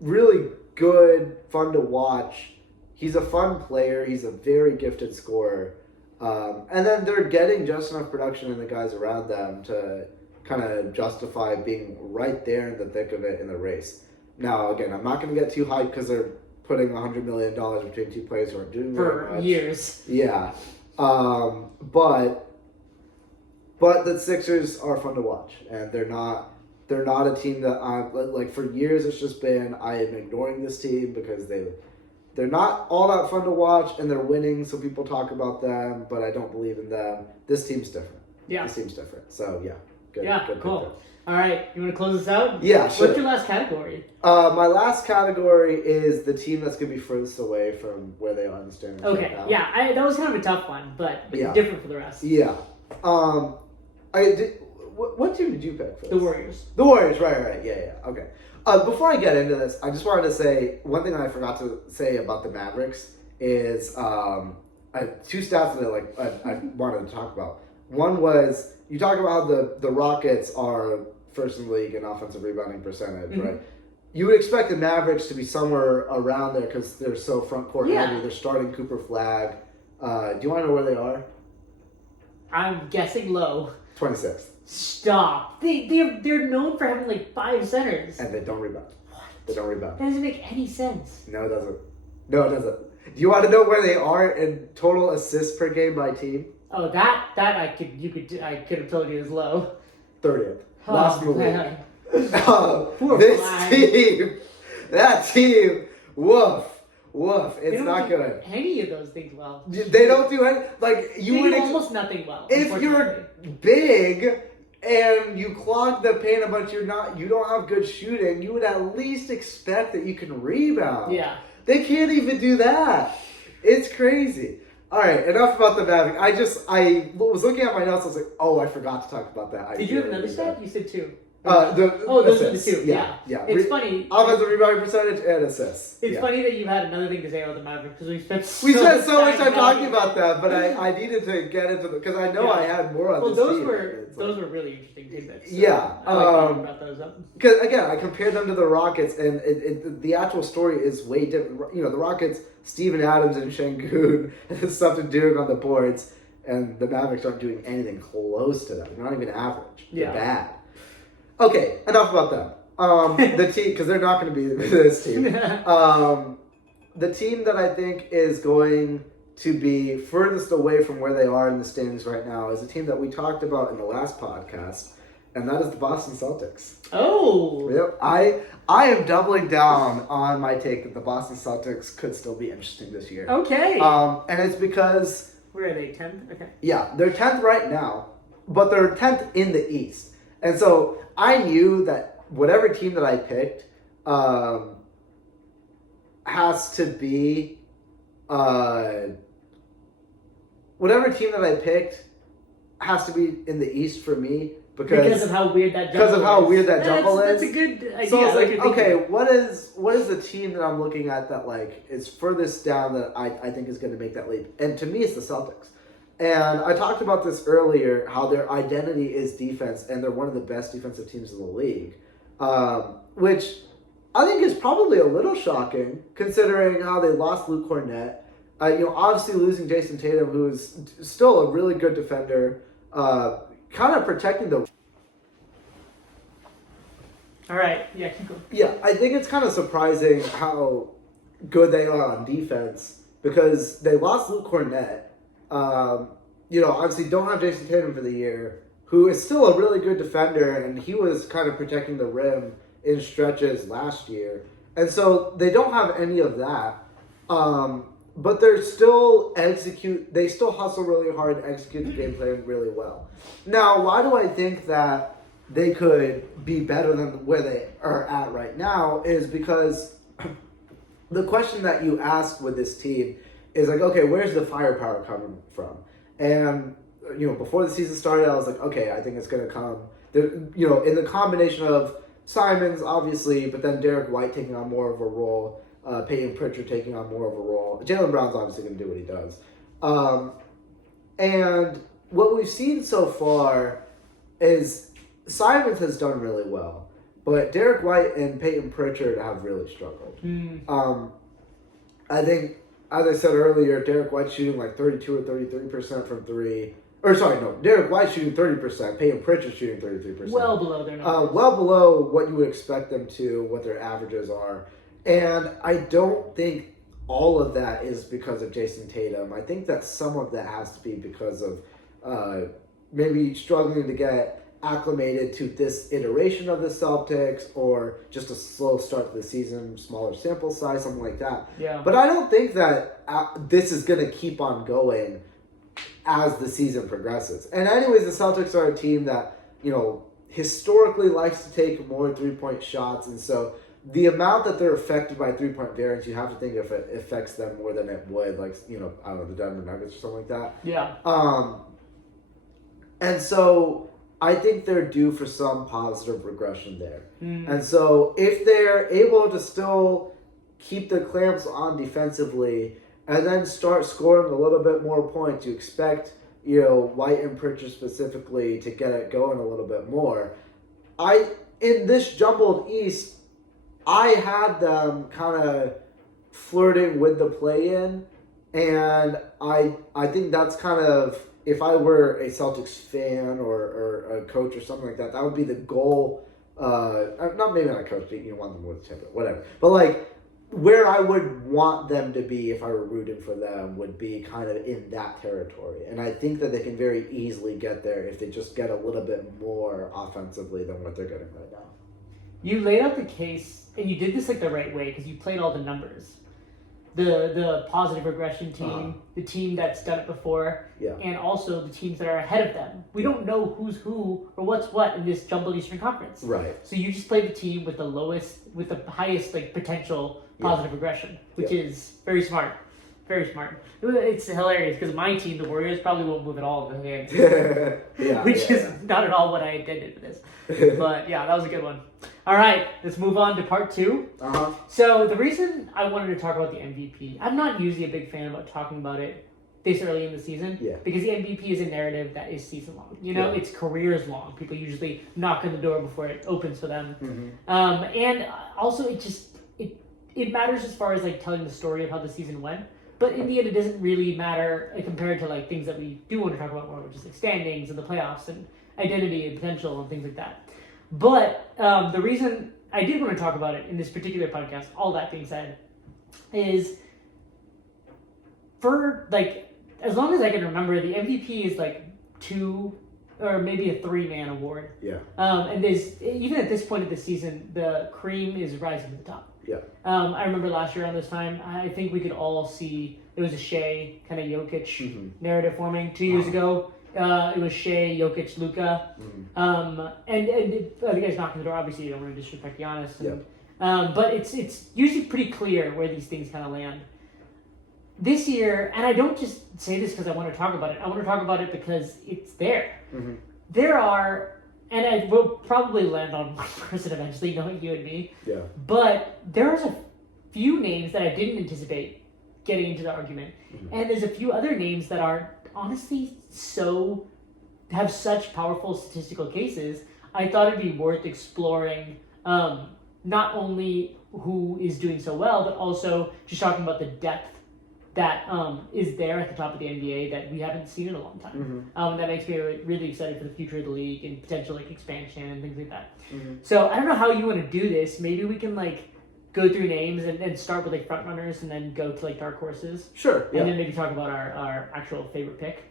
really good, fun to watch. He's a fun player. He's a very gifted scorer. And then they're getting just enough production in the guys around them to kind of justify being right there in the thick of it in the race. Now, again, I'm not going to get too hyped because they're putting $100 million between two players who are doing very For much. years. Yeah. But the Sixers are fun to watch, and they're not a team that I'm like for years. It's just been I am ignoring this team because they're not all that fun to watch, and they're winning, so people talk about them, but I don't believe in them. This team's different. Yeah. This team's different. So yeah, good. Yeah, good, cool. Good. All right, you want to close this out? Yeah, sure. What's your last category? My last category is the team that's going to be furthest away from where they are in the standings right Okay, now. yeah, that was kind of a tough one, but Yeah. different for the rest. Yeah. What team did you pick for this? The Warriors. The Warriors, right. Yeah. Okay. Before I get into this, I just wanted to say one thing that I forgot to say about the Mavericks is two stats that I wanted to talk about. One was you talk about how the Rockets are first in the league in offensive rebounding percentage, Mm-hmm. right? You would expect the Mavericks to be somewhere around there because they're so front court heavy. They're starting Cooper Flag. Do you want to know where they are? I'm guessing low. 26th. Stop. They're known for having like 5 centers. And they don't rebound. What? They don't rebound. That doesn't make any sense. No, it doesn't. Do you want to know where they are in total assists per game by team? Oh, that I could have told you is low. 30th. Oh, Last in the league. man. That team, woof. They It's don't not do good. any of those things well. They don't do any, like, you They would do almost nothing well. if you're big and you clog the paint a bunch, you don't have good shooting, you would at least expect that you can rebound. Yeah. They can't even do that. It's crazy. All right, enough about the Mavericks. I was looking at my notes. I was like, oh, I forgot to talk about that. Did you have another stat? You said 2. Those are the 2. Yeah. It's It's funny. Offensive rebounding percentage and assists. It's Yeah. funny that you had another thing to say about the Mavericks because we spent so much time talking about that, but I needed to get into because I know I had more on this team. Those were really interesting tidbits. So Yeah, I like that you brought those up. Because again, I compared them to the Rockets, and the actual story is way different. You know, the Rockets, Steven Adams and Şengün has something doing on the boards, and the Mavericks aren't doing anything close to them. They're not even average. They're bad. Okay, enough about them. The team, because they're not going to be this team. The team that I think is going to be furthest away from where they are in the standings right now is a team that we talked about in the last podcast, and that is the Boston Celtics. Oh. Yep. I am doubling down on my take that the Boston Celtics could still be interesting this year. Okay. And it's because Where are they? 10th? Okay. yeah, they're 10th right now, but they're 10th in the East. And so I knew that whatever team that I picked has to be whatever team that I picked has to be in the East for me because of how weird that jumble jumble is. That's a good idea. So I was like, you're okay, thinking. what is the team that I'm looking at that like is furthest down that I think is going to make that leap? And to me, it's the Celtics. And I talked about this earlier, how their identity is defense, and they're one of the best defensive teams in the league, which I think is probably a little shocking considering how they lost Luke Cornett. Obviously losing Jason Tatum, who is still a really good defender, kind of protecting the. All right. Yeah, keep going. Yeah, I think it's kind of surprising how good they are on defense because they lost Luke Cornett. Obviously don't have Jason Tatum for the year, who is still a really good defender, and he was kind of protecting the rim in stretches last year. And so they don't have any of that. But they still hustle really hard and execute the game plan really well. Now, why do I think that they could be better than where they are at right now is because the question that you asked with this team is like, okay, where's the firepower coming from? And, before the season started, I was like, okay, I think it's going to come, in the combination of Simons, obviously, but then Derek White taking on more of a role, Peyton Pritchard taking on more of a role. Jaylen Brown's obviously going to do what he does. And what we've seen so far is Simons has done really well, but Derek White and Peyton Pritchard have really struggled. I think, as I said earlier, Derek White shooting like 32 or 33% from three. Or sorry, no, Derek White shooting 30%, Peyton Pritchard shooting 33%. Well below their numbers. Well below what you would expect them to, what their averages are. And I don't think all of that is because of Jason Tatum. I think that some of that has to be because of maybe struggling to get acclimated to this iteration of the Celtics, or just a slow start to the season, smaller sample size, something like that. Yeah. But I don't think that this is going to keep on going as the season progresses. And anyways, the Celtics are a team that, historically likes to take more three-point shots, and so the amount that they're affected by three-point variance, you have to think if it affects them more than it would, like, I don't know, the Denver Nuggets or something like that. Yeah. And so I think they're due for some positive regression there. Mm. And so if they're able to still keep the clamps on defensively and then start scoring a little bit more points, you expect, White and Pritchard specifically to get it going a little bit more. In this jumbled East, I had them kind of flirting with the play-in, and I think that's kind of, if I were a Celtics fan or a coach or something like that, that would be the goal. Not maybe not a coach, you want them with the champion, whatever. But like where I would want them to be if I were rooting for them would be kind of in that territory. And I think that they can very easily get there if they just get a little bit more offensively than what they're getting right now. You laid out the case, and you did this like the right way because you played all the numbers. The positive regression team, the team that's done it before, and also the teams that are ahead of them. We don't know who's who or what's what in this jumbled Eastern Conference. Right. So you just played the team with the highest like potential positive regression, which is very smart. Very smart. It's hilarious because my team, the Warriors, probably won't move at all in the game. Which is not at all what I intended for this. But yeah, that was a good one. All right, let's move on to part two. So the reason I wanted to talk about the MVP, I'm not usually a big fan about talking about it this early in the season because the MVP is a narrative that is season long. It's careers long. People usually knock on the door before it opens for them. And also it matters as far as like telling the story of how the season went. But in the end, it doesn't really matter compared to like things that we do want to talk about more, which is like standings and the playoffs and identity and potential and things like that. But the reason I did want to talk about it in this particular podcast, all that being said, is for like as long as I can remember, the MVP is like 2 or maybe a 3-man award. Yeah. And there's even at this point of the season, the cream is rising to the top. Yeah. I remember last year around this time, I think we could all see it was a Shea kind of Jokic narrative forming. 2 years ago, it was Shea, Jokic, Luka. And the guys knocking the door. Obviously, you don't want to disrespect Giannis. But it's usually pretty clear where these things kind of land. This year, and I don't just say this because I want to talk about it. I want to talk about it because it's there. There are. And I will probably land on one person eventually, knowing you and me. Yeah. But there's a few names that I didn't anticipate getting into the argument. And there's a few other names that are honestly have such powerful statistical cases. I thought it'd be worth exploring not only who is doing so well, but also just talking about the depth that is there at the top of the NBA that we haven't seen in a long time. That makes me really excited for the future of the league and potential like expansion and things like that. So I don't know how you want to do this. Maybe we can like go through names and start with like front runners and then go to like dark horses. Sure. And then maybe talk about our actual favorite pick.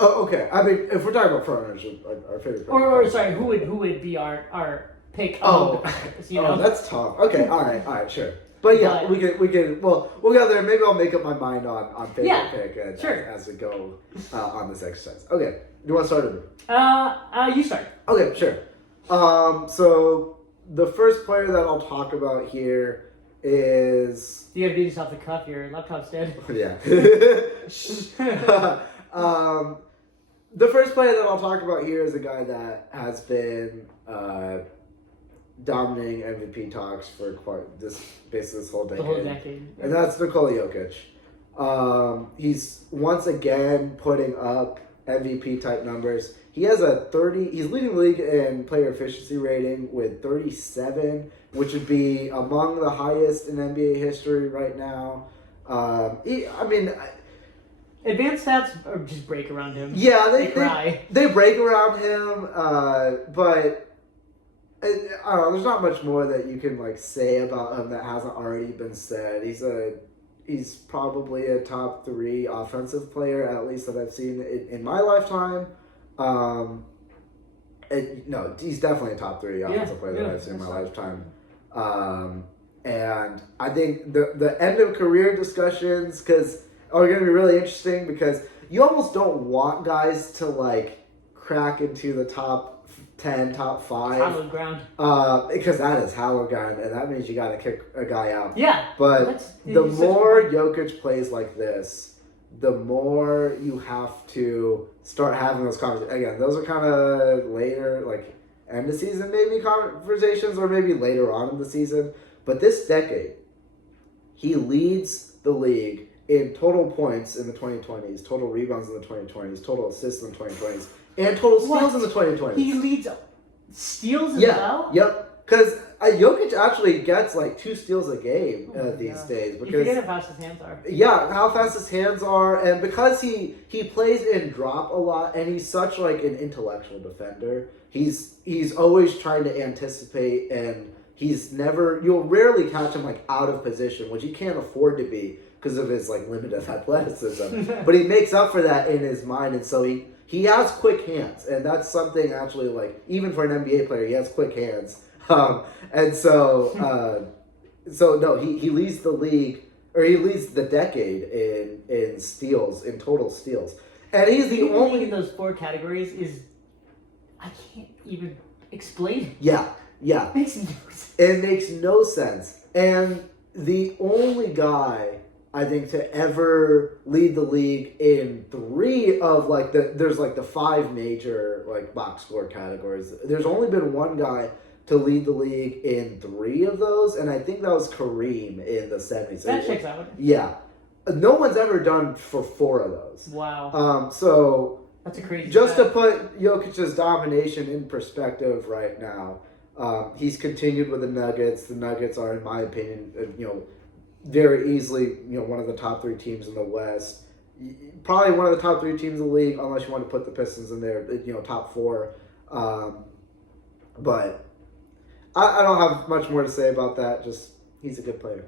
Okay. I mean, if we're talking about front runners, our favorite pick. Or sorry, who would be our pick among the picks, that's tough. Okay. All right. Sure. But yeah, we can. Well, we'll go there. Maybe I'll make up my mind on favorite pick as we go on this exercise. Okay, you want to start with me? You start. Okay, sure. So the first player that I'll talk about here is. You gotta do this off the cuff. Your laptop's dead. Yeah. The first player that I'll talk about here is a guy that has been dominating MVP talks for basically this whole decade. The whole decade. And that's Nikola Jokic. He's once again putting up MVP type numbers. He has he's leading the league in player efficiency rating with 37, which would be among the highest in NBA history right now. Advanced stats are just break around him. Yeah, they break around him, but I don't know. There's not much more that you can like say about him that hasn't already been said. He's probably a top 3 offensive player, at least that I've seen in my lifetime. No, he's definitely a top 3 offensive player that I've seen in my lifetime. And I think the end of career discussions are going to be really interesting because you almost don't want guys to like crack into the top 10, top 5. Hallowed ground. Because that is hallowed ground, and that means you got to kick a guy out. Yeah. But the more Jokic plays like this, the more you have to start having those conversations. Again, those are kind of later, like end of season maybe conversations, or maybe later on in the season. But this decade, he leads the league in total points in the 2020s, total rebounds in the 2020s, total assists in the 2020s, and total steals in the 2020s. He leads steals as well? Yep. Because Jokic actually gets like 2 steals a game these days. Because, you forget how fast his hands are. Yeah, how fast his hands are. And because he plays in drop a lot, and he's such like an intellectual defender, he's always trying to anticipate, and you'll rarely catch him like out of position, which he can't afford to be because of his like limited athleticism. But he makes up for that in his mind, and so he has quick hands, and that's something actually like even for an NBA player, he has quick hands. And so no, he leads the league, or he leads the decade in steals, in total steals, and he's the only in those 4 categories is I can't even explain. Yeah. It makes no sense. It makes no sense. And the only guy, I think, to ever lead the league in 3 of like there's like the 5 major like box score categories. There's only been one guy to lead the league in 3 of those, and I think that was Kareem in the 70s. That checks out. Yeah. No one's ever done for 4 of those. Wow. So that's a crazy just to put Jokic's domination in perspective right now, he's continued with the Nuggets. The Nuggets are, in my opinion, very easily, one of the top 3 teams in the West. Probably one of the top 3 teams in the league, unless you want to put the Pistons in there, top 4. But I don't have much more to say about that. Just, he's a good player.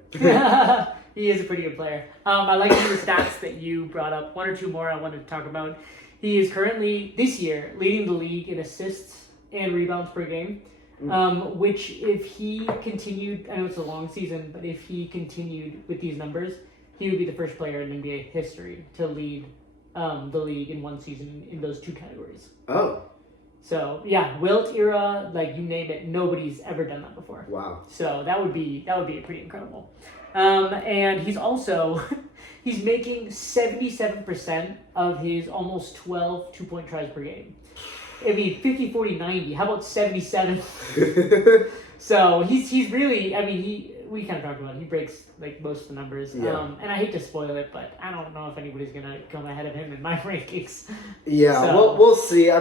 He is a pretty good player. I like some of the stats that you brought up. 1 or 2 more I wanted to talk about. He is currently, this year, leading the league in assists and rebounds per game. Which if he continued, I know it's a long season, but if he continued with these numbers, he would be the first player in NBA history to lead the league in one season in those 2 categories. Oh. So yeah, Wilt era, like you name it, nobody's ever done that before. Wow. So that would be pretty incredible. And he's also he's making 77% of his almost 12 2-point tries per game. I mean, 50, 40, 90. How about 77? So he's really, we kind of talked about it. He breaks like most of the numbers. Yeah. And I hate to spoil it, but I don't know if anybody's going to come ahead of him in my rankings. Yeah, So, we'll see. I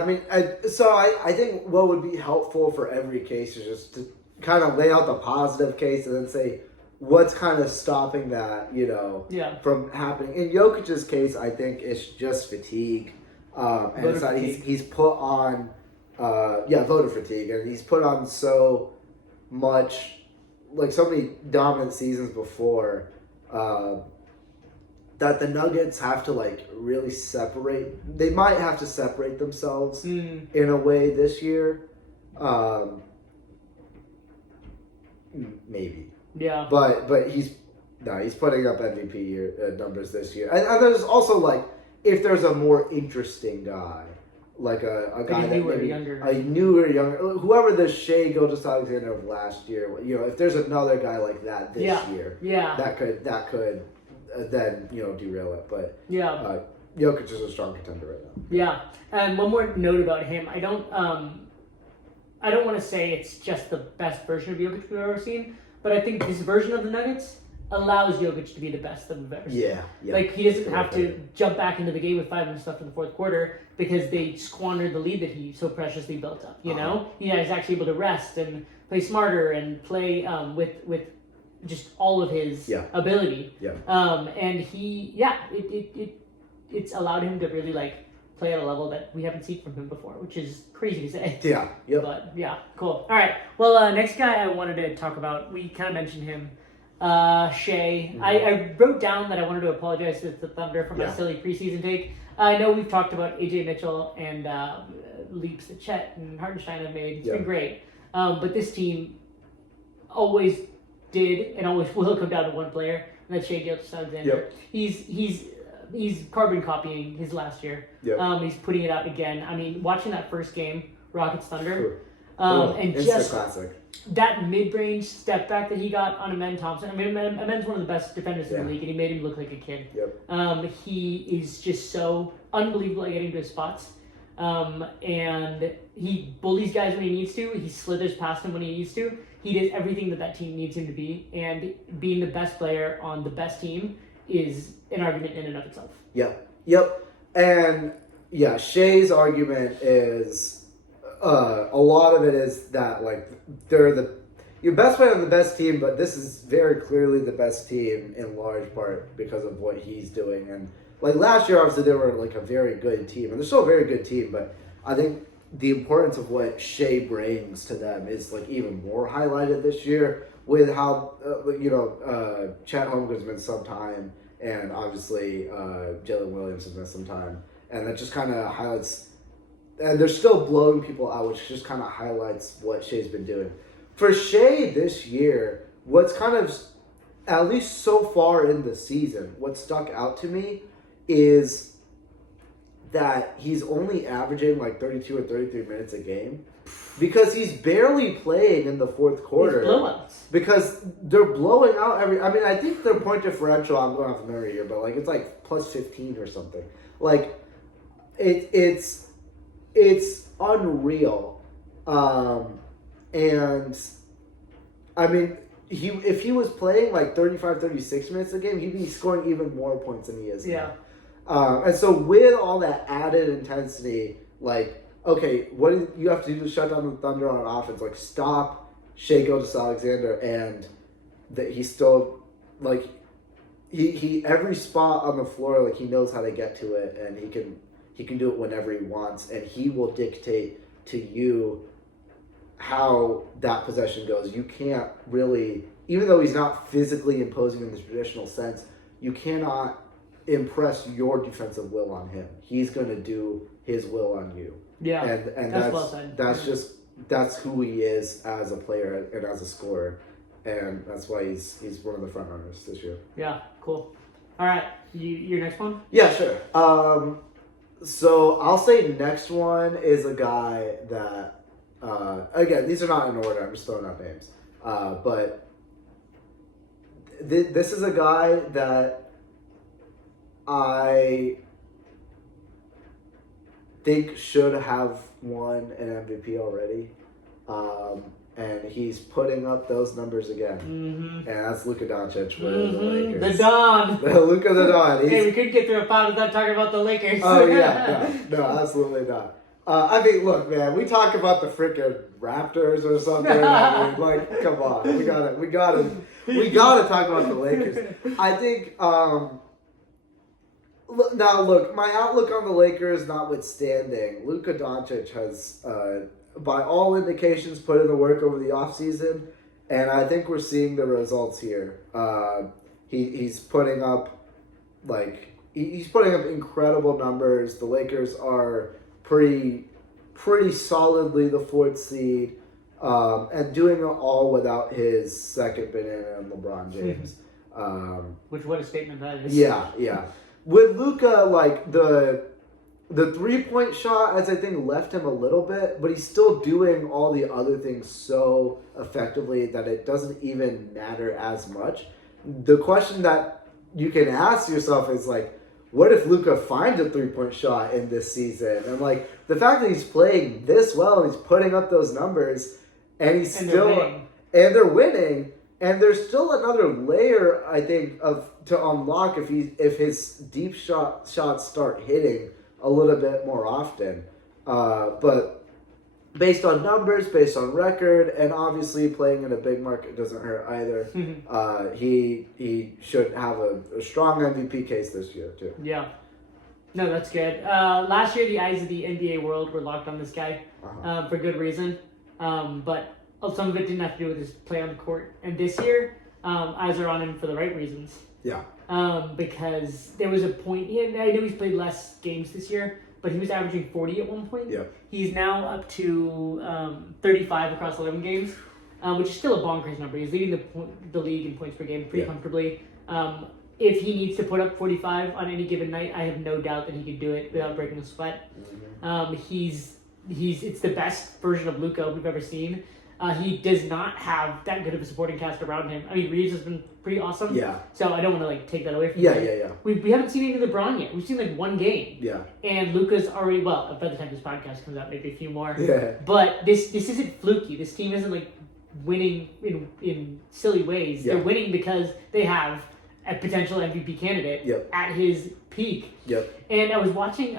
think what would be helpful for every case is just to kind of lay out the positive case and then say what's kind of stopping that, from happening. In Jokic's case, I think it's just fatigue. And it's that he's put on, voter fatigue, and he's put on so much, like so many dominant seasons before, that the Nuggets have to like really separate. They might have to separate themselves in a way this year, maybe. Yeah. But he's putting up MVP numbers this year, and there's also like. If there's a more interesting guy, like a guy that maybe a newer, younger, whoever the Shai Gilgeous-Alexander of last year, if there's another guy like that this year, that could then derail it. But Jokic is a strong contender right now. Yeah, and one more note about him, I I don't want to say it's just the best version of Jokic we've ever seen, but I think this version of the Nuggets allows Jokic to be the best that we've ever seen. Yeah. Like, he doesn't have to jump back into the game with 5 minutes left in the fourth quarter because they squandered the lead that he so preciously built up, you know? He's actually able to rest and play smarter and play with just all of his ability. Yeah. And it's allowed him to really, like, play at a level that we haven't seen from him before, which is crazy to say. Yeah. Yep. But, yeah, cool. All right. Well, next guy I wanted to talk about, we kind of mentioned him. Shea. Mm-hmm. I wrote down that I wanted to apologize to the Thunder for my silly preseason take. I know we've talked about AJ Mitchell and leaps that Chet and Hartenstein have made. It's been great. But this team always did and always will come down to one player, and that's Shea Gilgeous-Alexander. Yep. He's carbon copying his last year. Yep. He's putting it out again. I mean, watching that first game, Rockets Thunder, and just classic. That mid-range step back that he got on Amen Thompson. I mean, Amen's one of the best defenders in the league, and he made him look like a kid. Yep. He is just so unbelievable at getting to his spots. And he bullies guys when he needs to. He slithers past them when he needs to. He does everything that team needs him to be. And being the best player on the best team is an argument in and of itself. Yep. And, Shea's argument is... a lot of it is that, like, they're your best player on the best team, but this is very clearly the best team in large part because of what he's doing. And, like, last year, obviously, they were, like, a very good team. And they're still a very good team, but I think the importance of what Shea brings to them is, like, even more highlighted this year with how, Chet Holmgren's missed some time, and obviously Jalen Williams has missed some time. And that just kind of highlights... And they're still blowing people out, which just kind of highlights what Shea's been doing. For Shea this year, what's kind of, at least so far in the season, what stuck out to me is that he's only averaging like 32 or 33 minutes a game because he's barely playing in the fourth quarter. It's blowouts. Because they're blowing out I think their point differential, I'm going off memory here, but like it's like plus 15 or something. Like, it's unreal. And I mean, if he was playing like 35, 36 minutes a game, he'd be scoring even more points than he is now. And so with all that added intensity, like, okay, what do you have to do to shut down the Thunder on offense? Like, stop Shea Gilgeous-Alexander, and that he's still, like, he every spot on the floor, like, he knows how to get to it, and he can do it whenever he wants, and he will dictate to you how that possession goes. You can't really, even though he's not physically imposing in the traditional sense, you cannot impress your defensive will on him. He's going to do his will on you. Yeah, and that's well said. That's who he is as a player and as a scorer, and that's why he's one of the front runners this year. Yeah, cool. All right, your next one? Yeah, sure. So I'll say next one is a guy that, again, these are not in order. I'm just throwing out names. But this is a guy that I think should have won an MVP already. And he's putting up those numbers again. Mm-hmm. And that's Luka Doncic with the Lakers. The Don. Luka the Don. Hey, we couldn't get through a pod without talking about the Lakers. Oh, yeah. No, absolutely not. I mean, look, man, we talk about the freaking Raptors or something. I mean, like, come on. We gotta talk about the Lakers. I think, look, my outlook on the Lakers notwithstanding, Luka Doncic has, by all indications, put in the work over the offseason, and I think we're seeing the results here. He's putting up, he's putting up incredible numbers. The Lakers are pretty solidly the fourth seed, and doing it all without his second banana and LeBron James. Which, what a statement that is. Yeah. With Luka, like, the three-point shot, as I think, left him a little bit, but he's still doing all the other things so effectively that it doesn't even matter as much. The question that you can ask yourself is, like, what if Luka finds a 3-point shot in this season? And like the fact that he's playing this well and he's putting up those numbers, and he's they're winning, and there's still another layer I think to unlock if his deep shots start hitting a little bit more often. But based on numbers, based on record, and obviously playing in a big market doesn't hurt either. He should have a strong MVP case this year too. Yeah. No, that's good. Last year, the eyes of the NBA world were locked on this guy for good reason. But some of it didn't have to do with his play on the court. And this year, eyes are on him for the right reasons. Yeah. Because there was a point, I know he's played less games this year, but he was averaging 40 at one point. Yeah. He's now up to 35 across 11 games, which is still a bonkers number. He's leading the league in points per game pretty comfortably. If he needs to put up 45 on any given night, I have no doubt that he could do it without breaking a sweat. It's the best version of Luka we've ever seen. He does not have that good of a supporting cast around him. I mean, Reeves has been pretty awesome. Yeah. So I don't want to take that away from him. Yeah. We haven't seen any of LeBron yet. We've seen one game. Yeah. And Luka's already, by the time this podcast comes out, maybe a few more. Yeah. But this isn't fluky. This team isn't winning in silly ways. Yeah. They're winning because they have a potential MVP candidate at his peak. Yep. And I was watching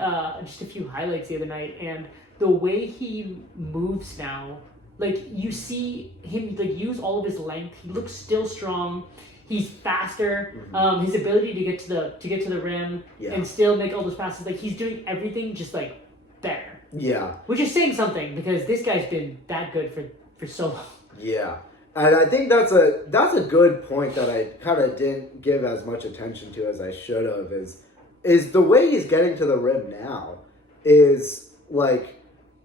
just a few highlights the other night, and the way he moves now, you see him use all of his length. He looks still strong. He's faster. Mm-hmm. His ability to get to the rim and still make all those passes, he's doing everything just better. Yeah. Which is saying something, because this guy's been that good for so long. Yeah. And I think that's a good point that I kind of didn't give as much attention to as I should have, is the way he's getting to the rim now is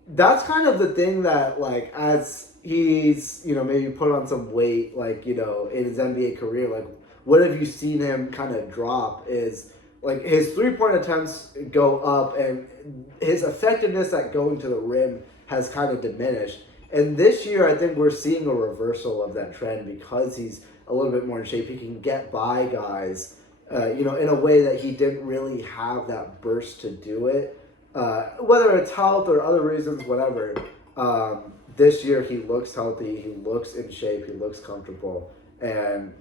that's kind of the thing that as he's maybe put on some weight in his NBA career, what have you seen him kind of drop is his 3-point attempts go up, and his effectiveness at going to the rim has kind of diminished. And this year, I think we're seeing a reversal of that trend because he's a little bit more in shape. He can get by guys, in a way that he didn't really have that burst to do it. Whether it's health or other reasons, whatever. This year, he looks healthy. He looks in shape. He looks comfortable. And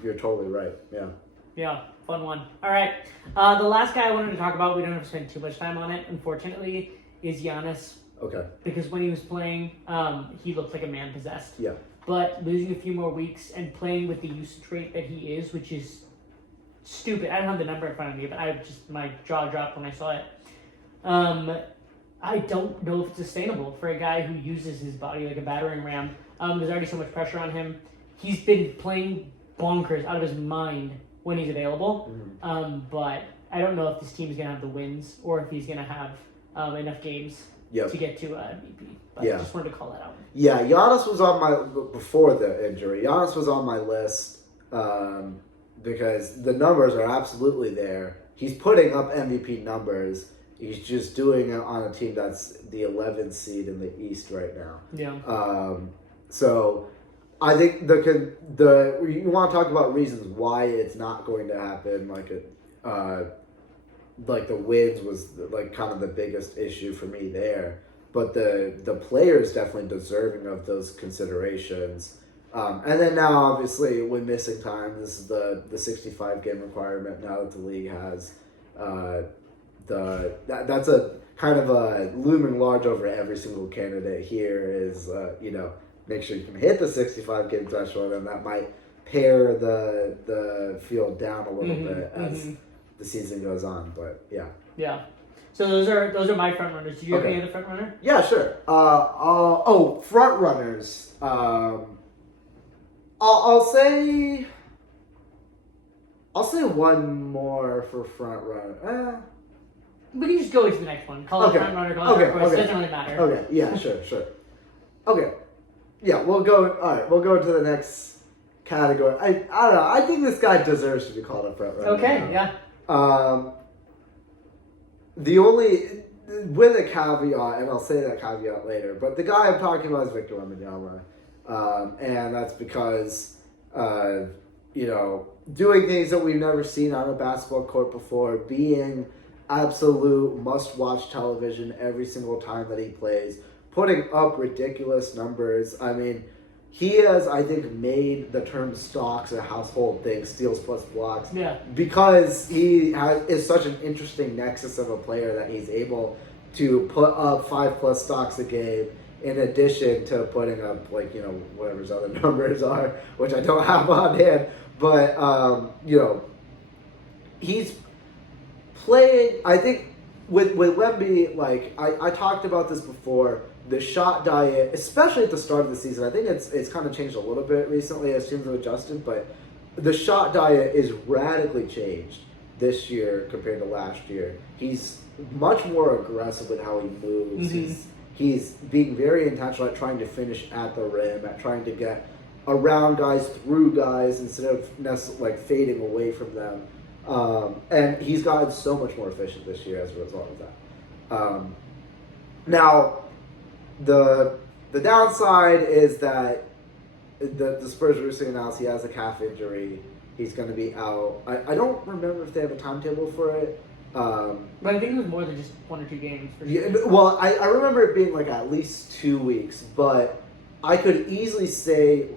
you're totally right. Yeah. Yeah, fun one. All right. The last guy I wanted to talk about, we don't have to spend too much time on it, unfortunately, is Giannis. Okay. Because when he was playing, he looked like a man possessed. Yeah. But losing a few more weeks and playing with the usage rate that he is, which is stupid. I don't have the number in front of me, but my jaw dropped when I saw it. I don't know if it's sustainable for a guy who uses his body like a battering ram. There's already so much pressure on him. He's been playing bonkers out of his mind when he's available. But I don't know if this team is going to have the wins or if he's going to have enough games to get to MVP. But I just wanted to call that out. Yeah, Giannis was on before the injury, Giannis was on my list because the numbers are absolutely there. He's putting up MVP numbers. He's just doing it on a team that's the 11th seed in the East right now. Yeah. So I think you want to talk about reasons why it's not going to happen. The wins was kind of the biggest issue for me there, but the players definitely deserving of those considerations. And then now, obviously, with missing time, this is the 65 game requirement now that the league has. That's a kind of a looming large over every single candidate here is make sure you can hit the 65 game threshold, and that might pare the field down a little bit as the season goes on. But yeah. So those are my front runners. Do you have any other front runner? Yeah, sure. Front runners. I'll say one more for front runner. We can just go into the next one. Call it front runner. Call it dark horse. It doesn't really matter. Okay. Yeah. Sure. Okay. Yeah. We'll go. All right. We'll go to the next category. I don't know. I think this guy deserves to be called a front runner. Okay. Yeah. The only with a caveat, and I'll say that caveat later, but the guy I'm talking about is Victor Wembanyama, and that's because doing things that we've never seen on a basketball court before, being absolute must-watch television every single time that he plays, putting up ridiculous numbers. I mean, he has, I think, made the term stocks a household thing, steals plus blocks, because he is such an interesting nexus of a player that he's able to put up 5+ stocks a game, in addition to putting up, like, you know, whatever his other numbers are, which I don't have on hand. But, you know, he's playing, I think, with Wemby, like, I talked about this before, the shot diet, especially at the start of the season, I think it's kind of changed a little bit recently as teams have adjusted, but the shot diet is radically changed this year compared to last year. He's much more aggressive with how he moves. Mm-hmm. He's being very intentional at trying to finish at the rim, at trying to get around guys, through guys, instead of necessarily like fading away from them. And he's gotten so much more efficient this year as a result of that. Now, the downside is that the Spurs recently announced he has a calf injury. He's going to be out. I don't remember if they have a timetable for it. But I think it was more than just 1 or 2 games. Yeah, well, I remember it being like at least 2 weeks, but I could easily see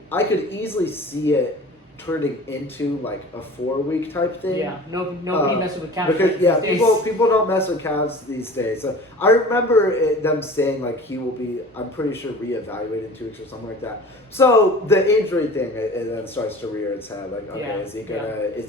it turning into like a 4-week type thing. Yeah, nobody messes with calves. Because people don't mess with calves these days. So I remember them saying like he will be, I'm pretty sure, reevaluated in 2 weeks or something like that. So the injury thing, it then starts to rear its head. Like, okay, is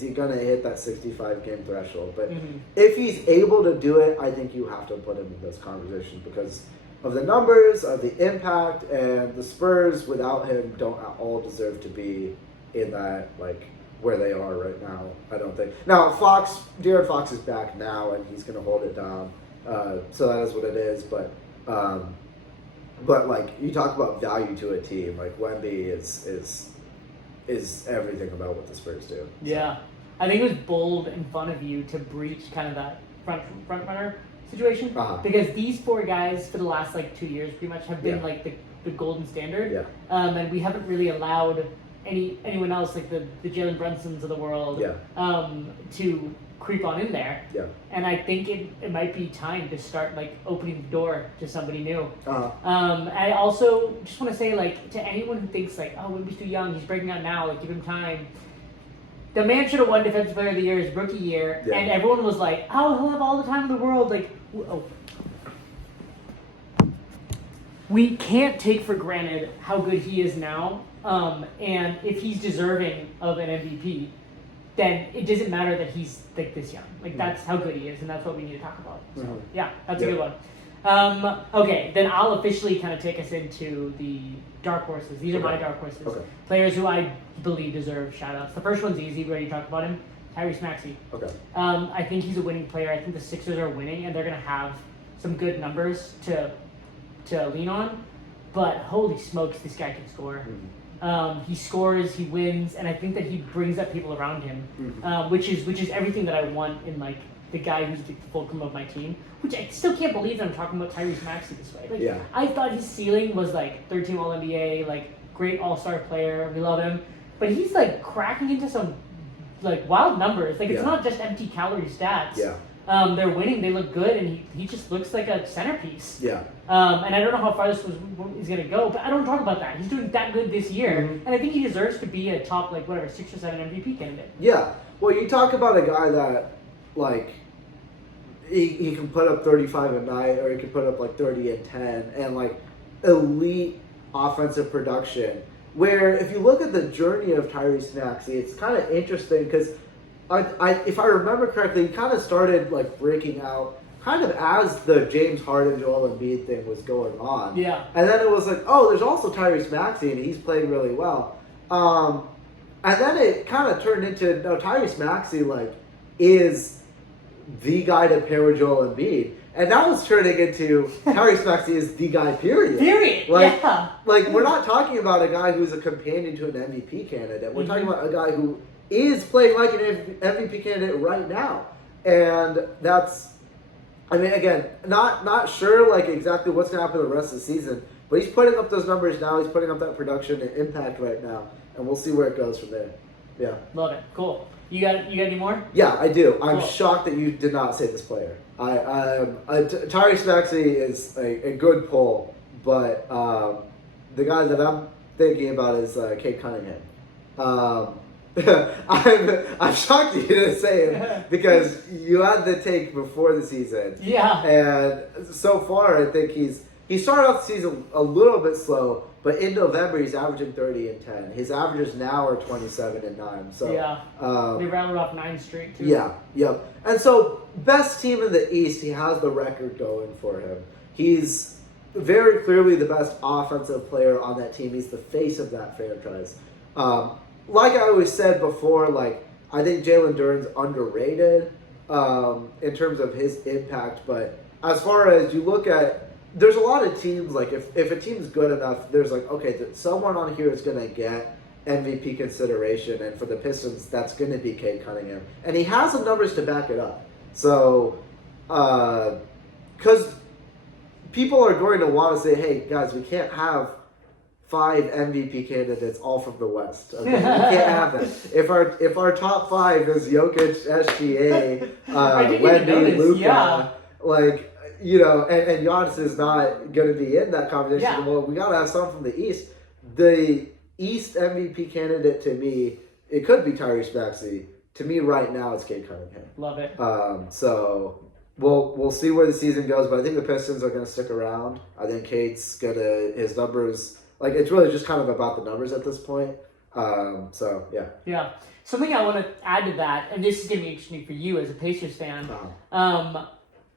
he gonna hit that 65 game threshold? But if he's able to do it, I think you have to put him in those conversations because of the numbers, of the impact, and the Spurs without him don't all deserve to be in that, like, where they are right now, I don't think. Now, De'Aaron Fox is back now, and he's going to hold it down. So that is what it is. But like, you talk about value to a team. Like, Wemby is everything about what the Spurs do. Yeah. I think it was bold and fun of you to breach kind of that front runner situation. Because these 4 guys, for the last, like, 2 years, pretty much have been, like, the golden standard. Yeah. And we haven't really allowed anyone else, like the Jalen Brunsons of the world, to creep on in there. Yeah. And I think it might be time to start like opening the door to somebody new. I also just want to say, like, to anyone who thinks like, oh, Wemby's too young, he's breaking out now, like, give him time. The man should have won Defensive Player of the Year his rookie year, and everyone was like, oh, he'll have all the time in the world. Like, we can't take for granted how good he is now. And if he's deserving of an MVP, then it doesn't matter that he's like this young. Like, that's how good he is, and that's what we need to talk about. So, yeah, that's a good one. Okay, then I'll officially kind of take us into the dark horses. These are my dark horses. Okay. Players who I believe deserve shout-outs. The first one's easy. We already talked about him. Tyrese Maxey. Okay. I think he's a winning player. I think the Sixers are winning, and they're going to have some good numbers to lean on. But holy smokes, this guy can score. He scores, he wins, and I think that he brings up people around him, which is everything that I want in like the guy who's the fulcrum of my team. Which I still can't believe that I'm talking about Tyrese Maxey this way. Like, I thought his ceiling was like 13 All NBA, like great All-Star player. We love him, but he's like cracking into some like wild numbers. Like, it's not just empty calorie stats. They're winning, they look good, and he just looks like a centerpiece. And I don't know how far this is going to go, but I don't talk about that. He's doing that good this year, and I think he deserves to be a top, like, 6 or 7 MVP candidate. Yeah. Well, you talk about a guy that, like, he can put up 35 a night, or he can put up, like, 30 and 10, and, like, elite offensive production, where if you look at the journey of Tyrese Maxey, it's kind of interesting, because if I remember correctly, he kind of started, like, breaking out kind of as the James Harden, Joel Embiid thing was going on. And then it was like, oh, there's also Tyrese Maxey, and he's playing really well. And then it kind of turned into, no, Tyrese Maxey, like, is the guy to pair with Joel Embiid. And now it's turning into Tyrese Maxey is the guy, period. Like, like, we're not talking about a guy who's a companion to an MVP candidate. We're talking about a guy who is playing like an MVP candidate right now. And that's, I mean, again, not sure like exactly what's going to happen the rest of the season, but he's putting up those numbers now. He's putting up that production and impact right now, and we'll see where it goes from there. Yeah. Love it. Cool. You got any more? Yeah, I do. I'm Cool. shocked that you did not say this player. Tyrese Maxey is a good pull, but the guy that I'm thinking about is Kate Cunningham. Um, I'm shocked that you didn't say him because you had the take before the season. Yeah. And so far, I think he started off the season a little bit slow, but in November he's averaging 30 and 10. His averages now are 27 and 9. So Yeah. They rounded off 9 straight too. yeah, yep. And so best team in the East, he has the record going for him. He's very clearly the best offensive player on that team. He's the face of that franchise. Like I always said before, like I think Jalen Duren's underrated in terms of his impact. But as far as you look at, there's a lot of teams, like if a team's good enough, there's like, okay, someone on here is going to get MVP consideration. And for the Pistons, that's going to be Cade Cunningham. And he has the numbers to back it up. So, because people are going to want to say, hey, guys, we can't have 5 MVP candidates all from the West. Okay? We can't have that. If our top 5 is Jokic, SGA, Wemby, Luka, yeah. like, you know, and Giannis is not going to be in that conversation. Yeah. Well, we got to have some from the East. The East MVP candidate to me, it could be Tyrese Maxey. To me, right now, it's Cade Cunningham. Love it. So we'll see where the season goes, but I think the Pistons are going to stick around. I think Cade's his numbers. Like, it's really just kind of about the numbers at this point. So, yeah. Yeah. Something I want to add to that, and this is going to be interesting for you as a Pacers fan.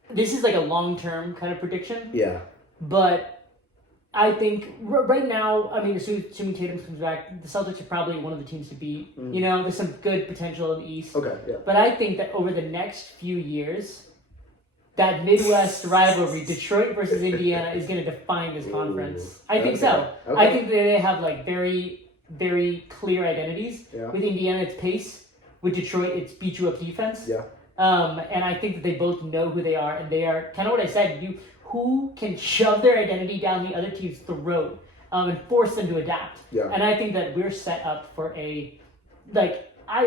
This is like a long-term kind of prediction. Yeah. But I think right now, I mean, assuming Tatum comes back, the Celtics are probably one of the teams to beat. You know, there's some good potential in the East. Okay, yeah. But I think that over the next few years, that Midwest rivalry, Detroit versus Indiana, is going to define this conference. I think so. Okay. I think that they have like very, very clear identities. Yeah. With Indiana, it's pace. With Detroit, it's beat you up defense. Yeah. And I think that they both know who they are, and they are kind of what I said. Who can shove their identity down the other team's throat and force them to adapt. Yeah. And I think that we're set up for I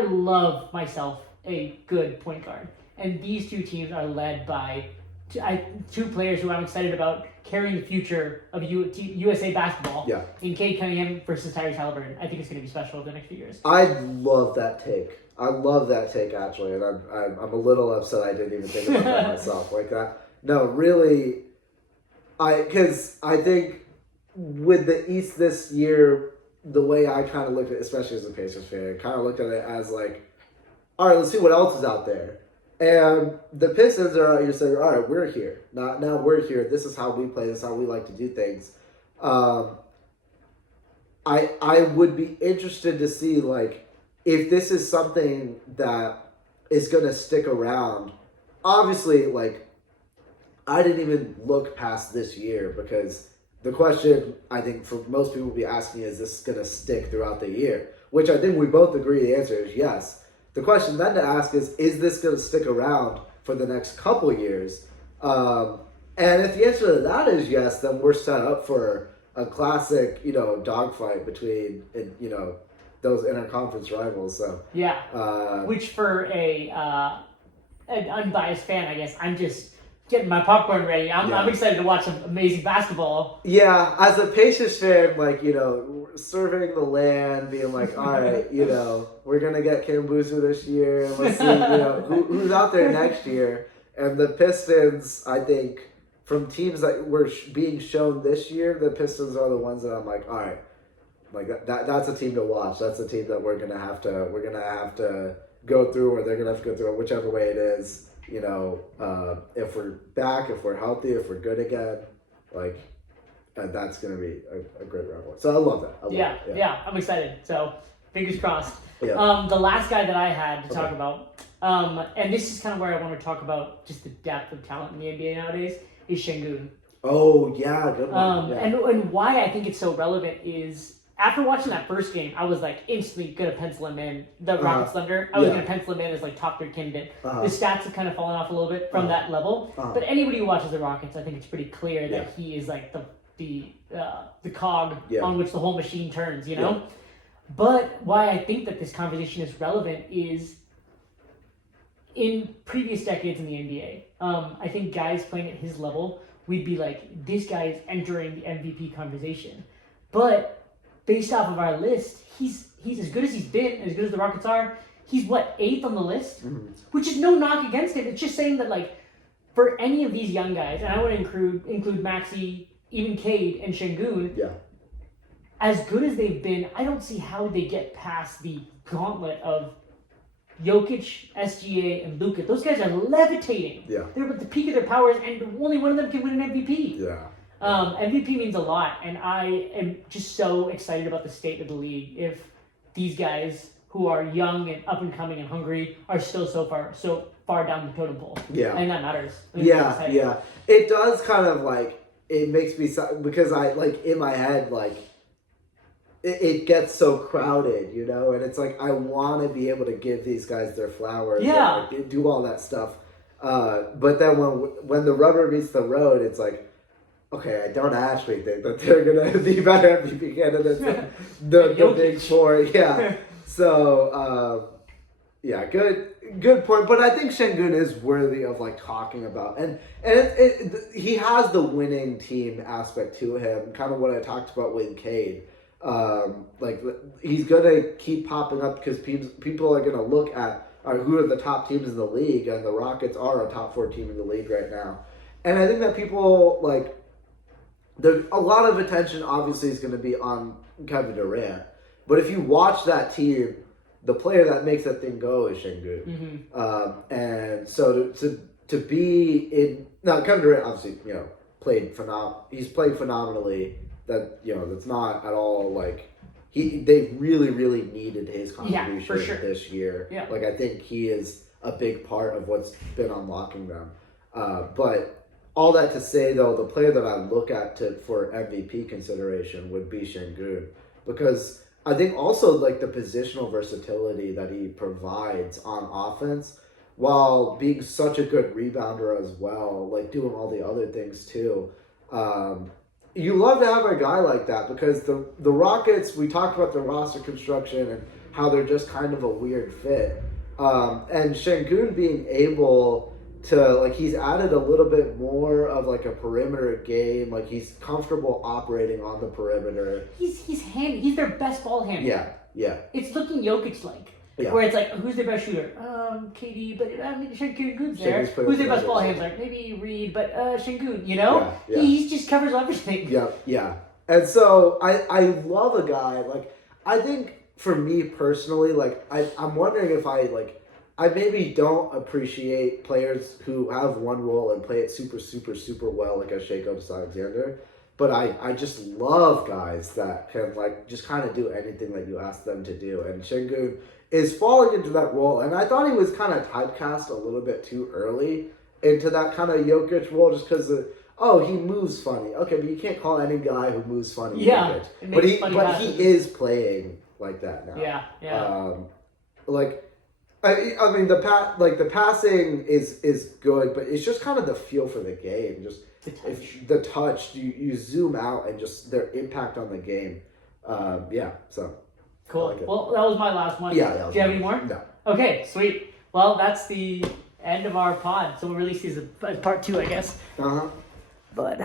love myself a good point guard. And these two teams are led by two players who I'm excited about carrying the future of USA basketball. Yeah. In Cade Cunningham versus Tyrese Halliburton. I think it's going to be special the next few years. I love that take. Actually, and I'm a little upset I didn't even think about that myself like that. No, really, because I think with the East this year, the way I kind of looked at it, especially as a Pacers fan, kind of looked at it as like, all right, let's see what else is out there. And the Pistons are out here saying, all right, we're here. Now we're here. This is how we play. This is how we like to do things. I would be interested to see, like, if this is something that is going to stick around. Obviously, like, I didn't even look past this year because the question I think for most people will be asking is this going to stick throughout the year? Which I think we both agree the answer is yes. The question then to ask is this going to stick around for the next couple years? And if the answer to that is yes, then we're set up for a classic, dogfight between, those interconference rivals. So yeah, which for an unbiased fan, I guess I'm just getting my popcorn ready. I'm excited to watch some amazing basketball. Yeah, as a Pacers fan, like, surveying the land, being like, all right, we're going to get Kambusu this year. Let's see, who's out there next year. And the Pistons, I think, from teams that were being shown this year, the Pistons are the ones that I'm like, all right, like that's a team to watch. That's a team that we're gonna have to go through, or they're gonna have to go through it, whichever way it is. If we're back, if we're healthy, if we're good again, like that's gonna be a great rivalry. So I love that. Yeah, I'm excited. So fingers crossed. Yeah. The last guy that I had to talk about, and this is kind of where I want to talk about just the depth of talent in the NBA nowadays, is Şengün. Oh yeah, good one. And why I think it's so relevant is after watching that first game, I was like instantly gonna pencil him in the Rockets Thunder. I was gonna pencil him in as like top 3 candidate. The stats have kind of fallen off a little bit from that level, but anybody who watches the Rockets, I think it's pretty clear that he is like the cog on which the whole machine turns. But why I think that this conversation is relevant is in previous decades in the NBA, I think guys playing at his level, we'd be like, this guy is entering the MVP conversation. But based off of our list, he's as good as he's been, as good as the Rockets are. He's what, 8th on the list, which is no knock against him. It's just saying that like for any of these young guys, and I want to include Maxey, even Cade and Şengün, Yeah. as good as they've been, I don't see how they get past the gauntlet of Jokic, SGA, and Luka. Those guys are levitating. Yeah. They're at the peak of their powers, and only one of them can win an MVP. Yeah. MVP means a lot, and I am just so excited about the state of the league. If these guys who are young and up and coming and hungry are still so far down the totem pole. Yeah. And that matters. Yeah. It does kind of like, it makes me, because I like in my head, like, it gets so crowded, you know, and it's like I want to be able to give these guys their flowers, Yeah, and, like, do all that stuff. But then when the rubber meets the road, it's like, okay, I don't actually think that they're gonna be better MVP candidates than the big four. Yeah. So yeah, good point. But I think Şengün is worthy of like talking about, and he has the winning team aspect to him, kind of what I talked about with Cade. Like he's gonna keep popping up because people are gonna look at who are the top teams in the league, and the Rockets are a top 4 team in the league right now. And I think that people like there's a lot of attention obviously is going to be on Kevin Durant, but if you watch that team, the player that makes that thing go is Şengün. And so to be in now, Kevin Durant obviously he's played phenomenally. That that's not at all like they really needed his contribution for sure. this year. Yeah. Like I think he is a big part of what's been unlocking them. But all that to say though, the player that I look at for MVP consideration would be Şengün, because I think also like the positional versatility that he provides on offense, while being such a good rebounder as well, like doing all the other things too. You love to have a guy like that because the Rockets, we talked about the roster construction and how they're just kind of a weird fit. And Şengün being able to, like, he's added a little bit more of like a perimeter game. Like he's comfortable operating on the perimeter. He's their best ball handler. Yeah. It's looking Jokic-like. Yeah. Where it's like, who's their best shooter? KD, but I mean, Şengün's there. Who's their best ball handler? Maybe Reed, but Şengün, you know? Yeah. He just covers everything. Yeah. And so I love a guy, like, I think for me personally, like, I'm wondering if I maybe don't appreciate players who have one role and play it super well, like a Shai Gilgeous-Alexander. But I just love guys that can, like, just kind of do anything that you ask them to do. And Şengün is falling into that role. And I thought he was kind of typecast a little bit too early into that kind of Jokic role just because he moves funny. Okay, but you can't call any guy who moves funny Yeah, Jokic. But he is playing like that now. Yeah. I mean the passing is good, but it's just kind of the feel for the game. Just the touch, you zoom out and just their impact on the game. So cool. like well, that was my last one. Yeah. Do you have any more? No. Okay, sweet. Well, that's the end of our pod. So we'll release these as part 2, I guess. Uh-huh. But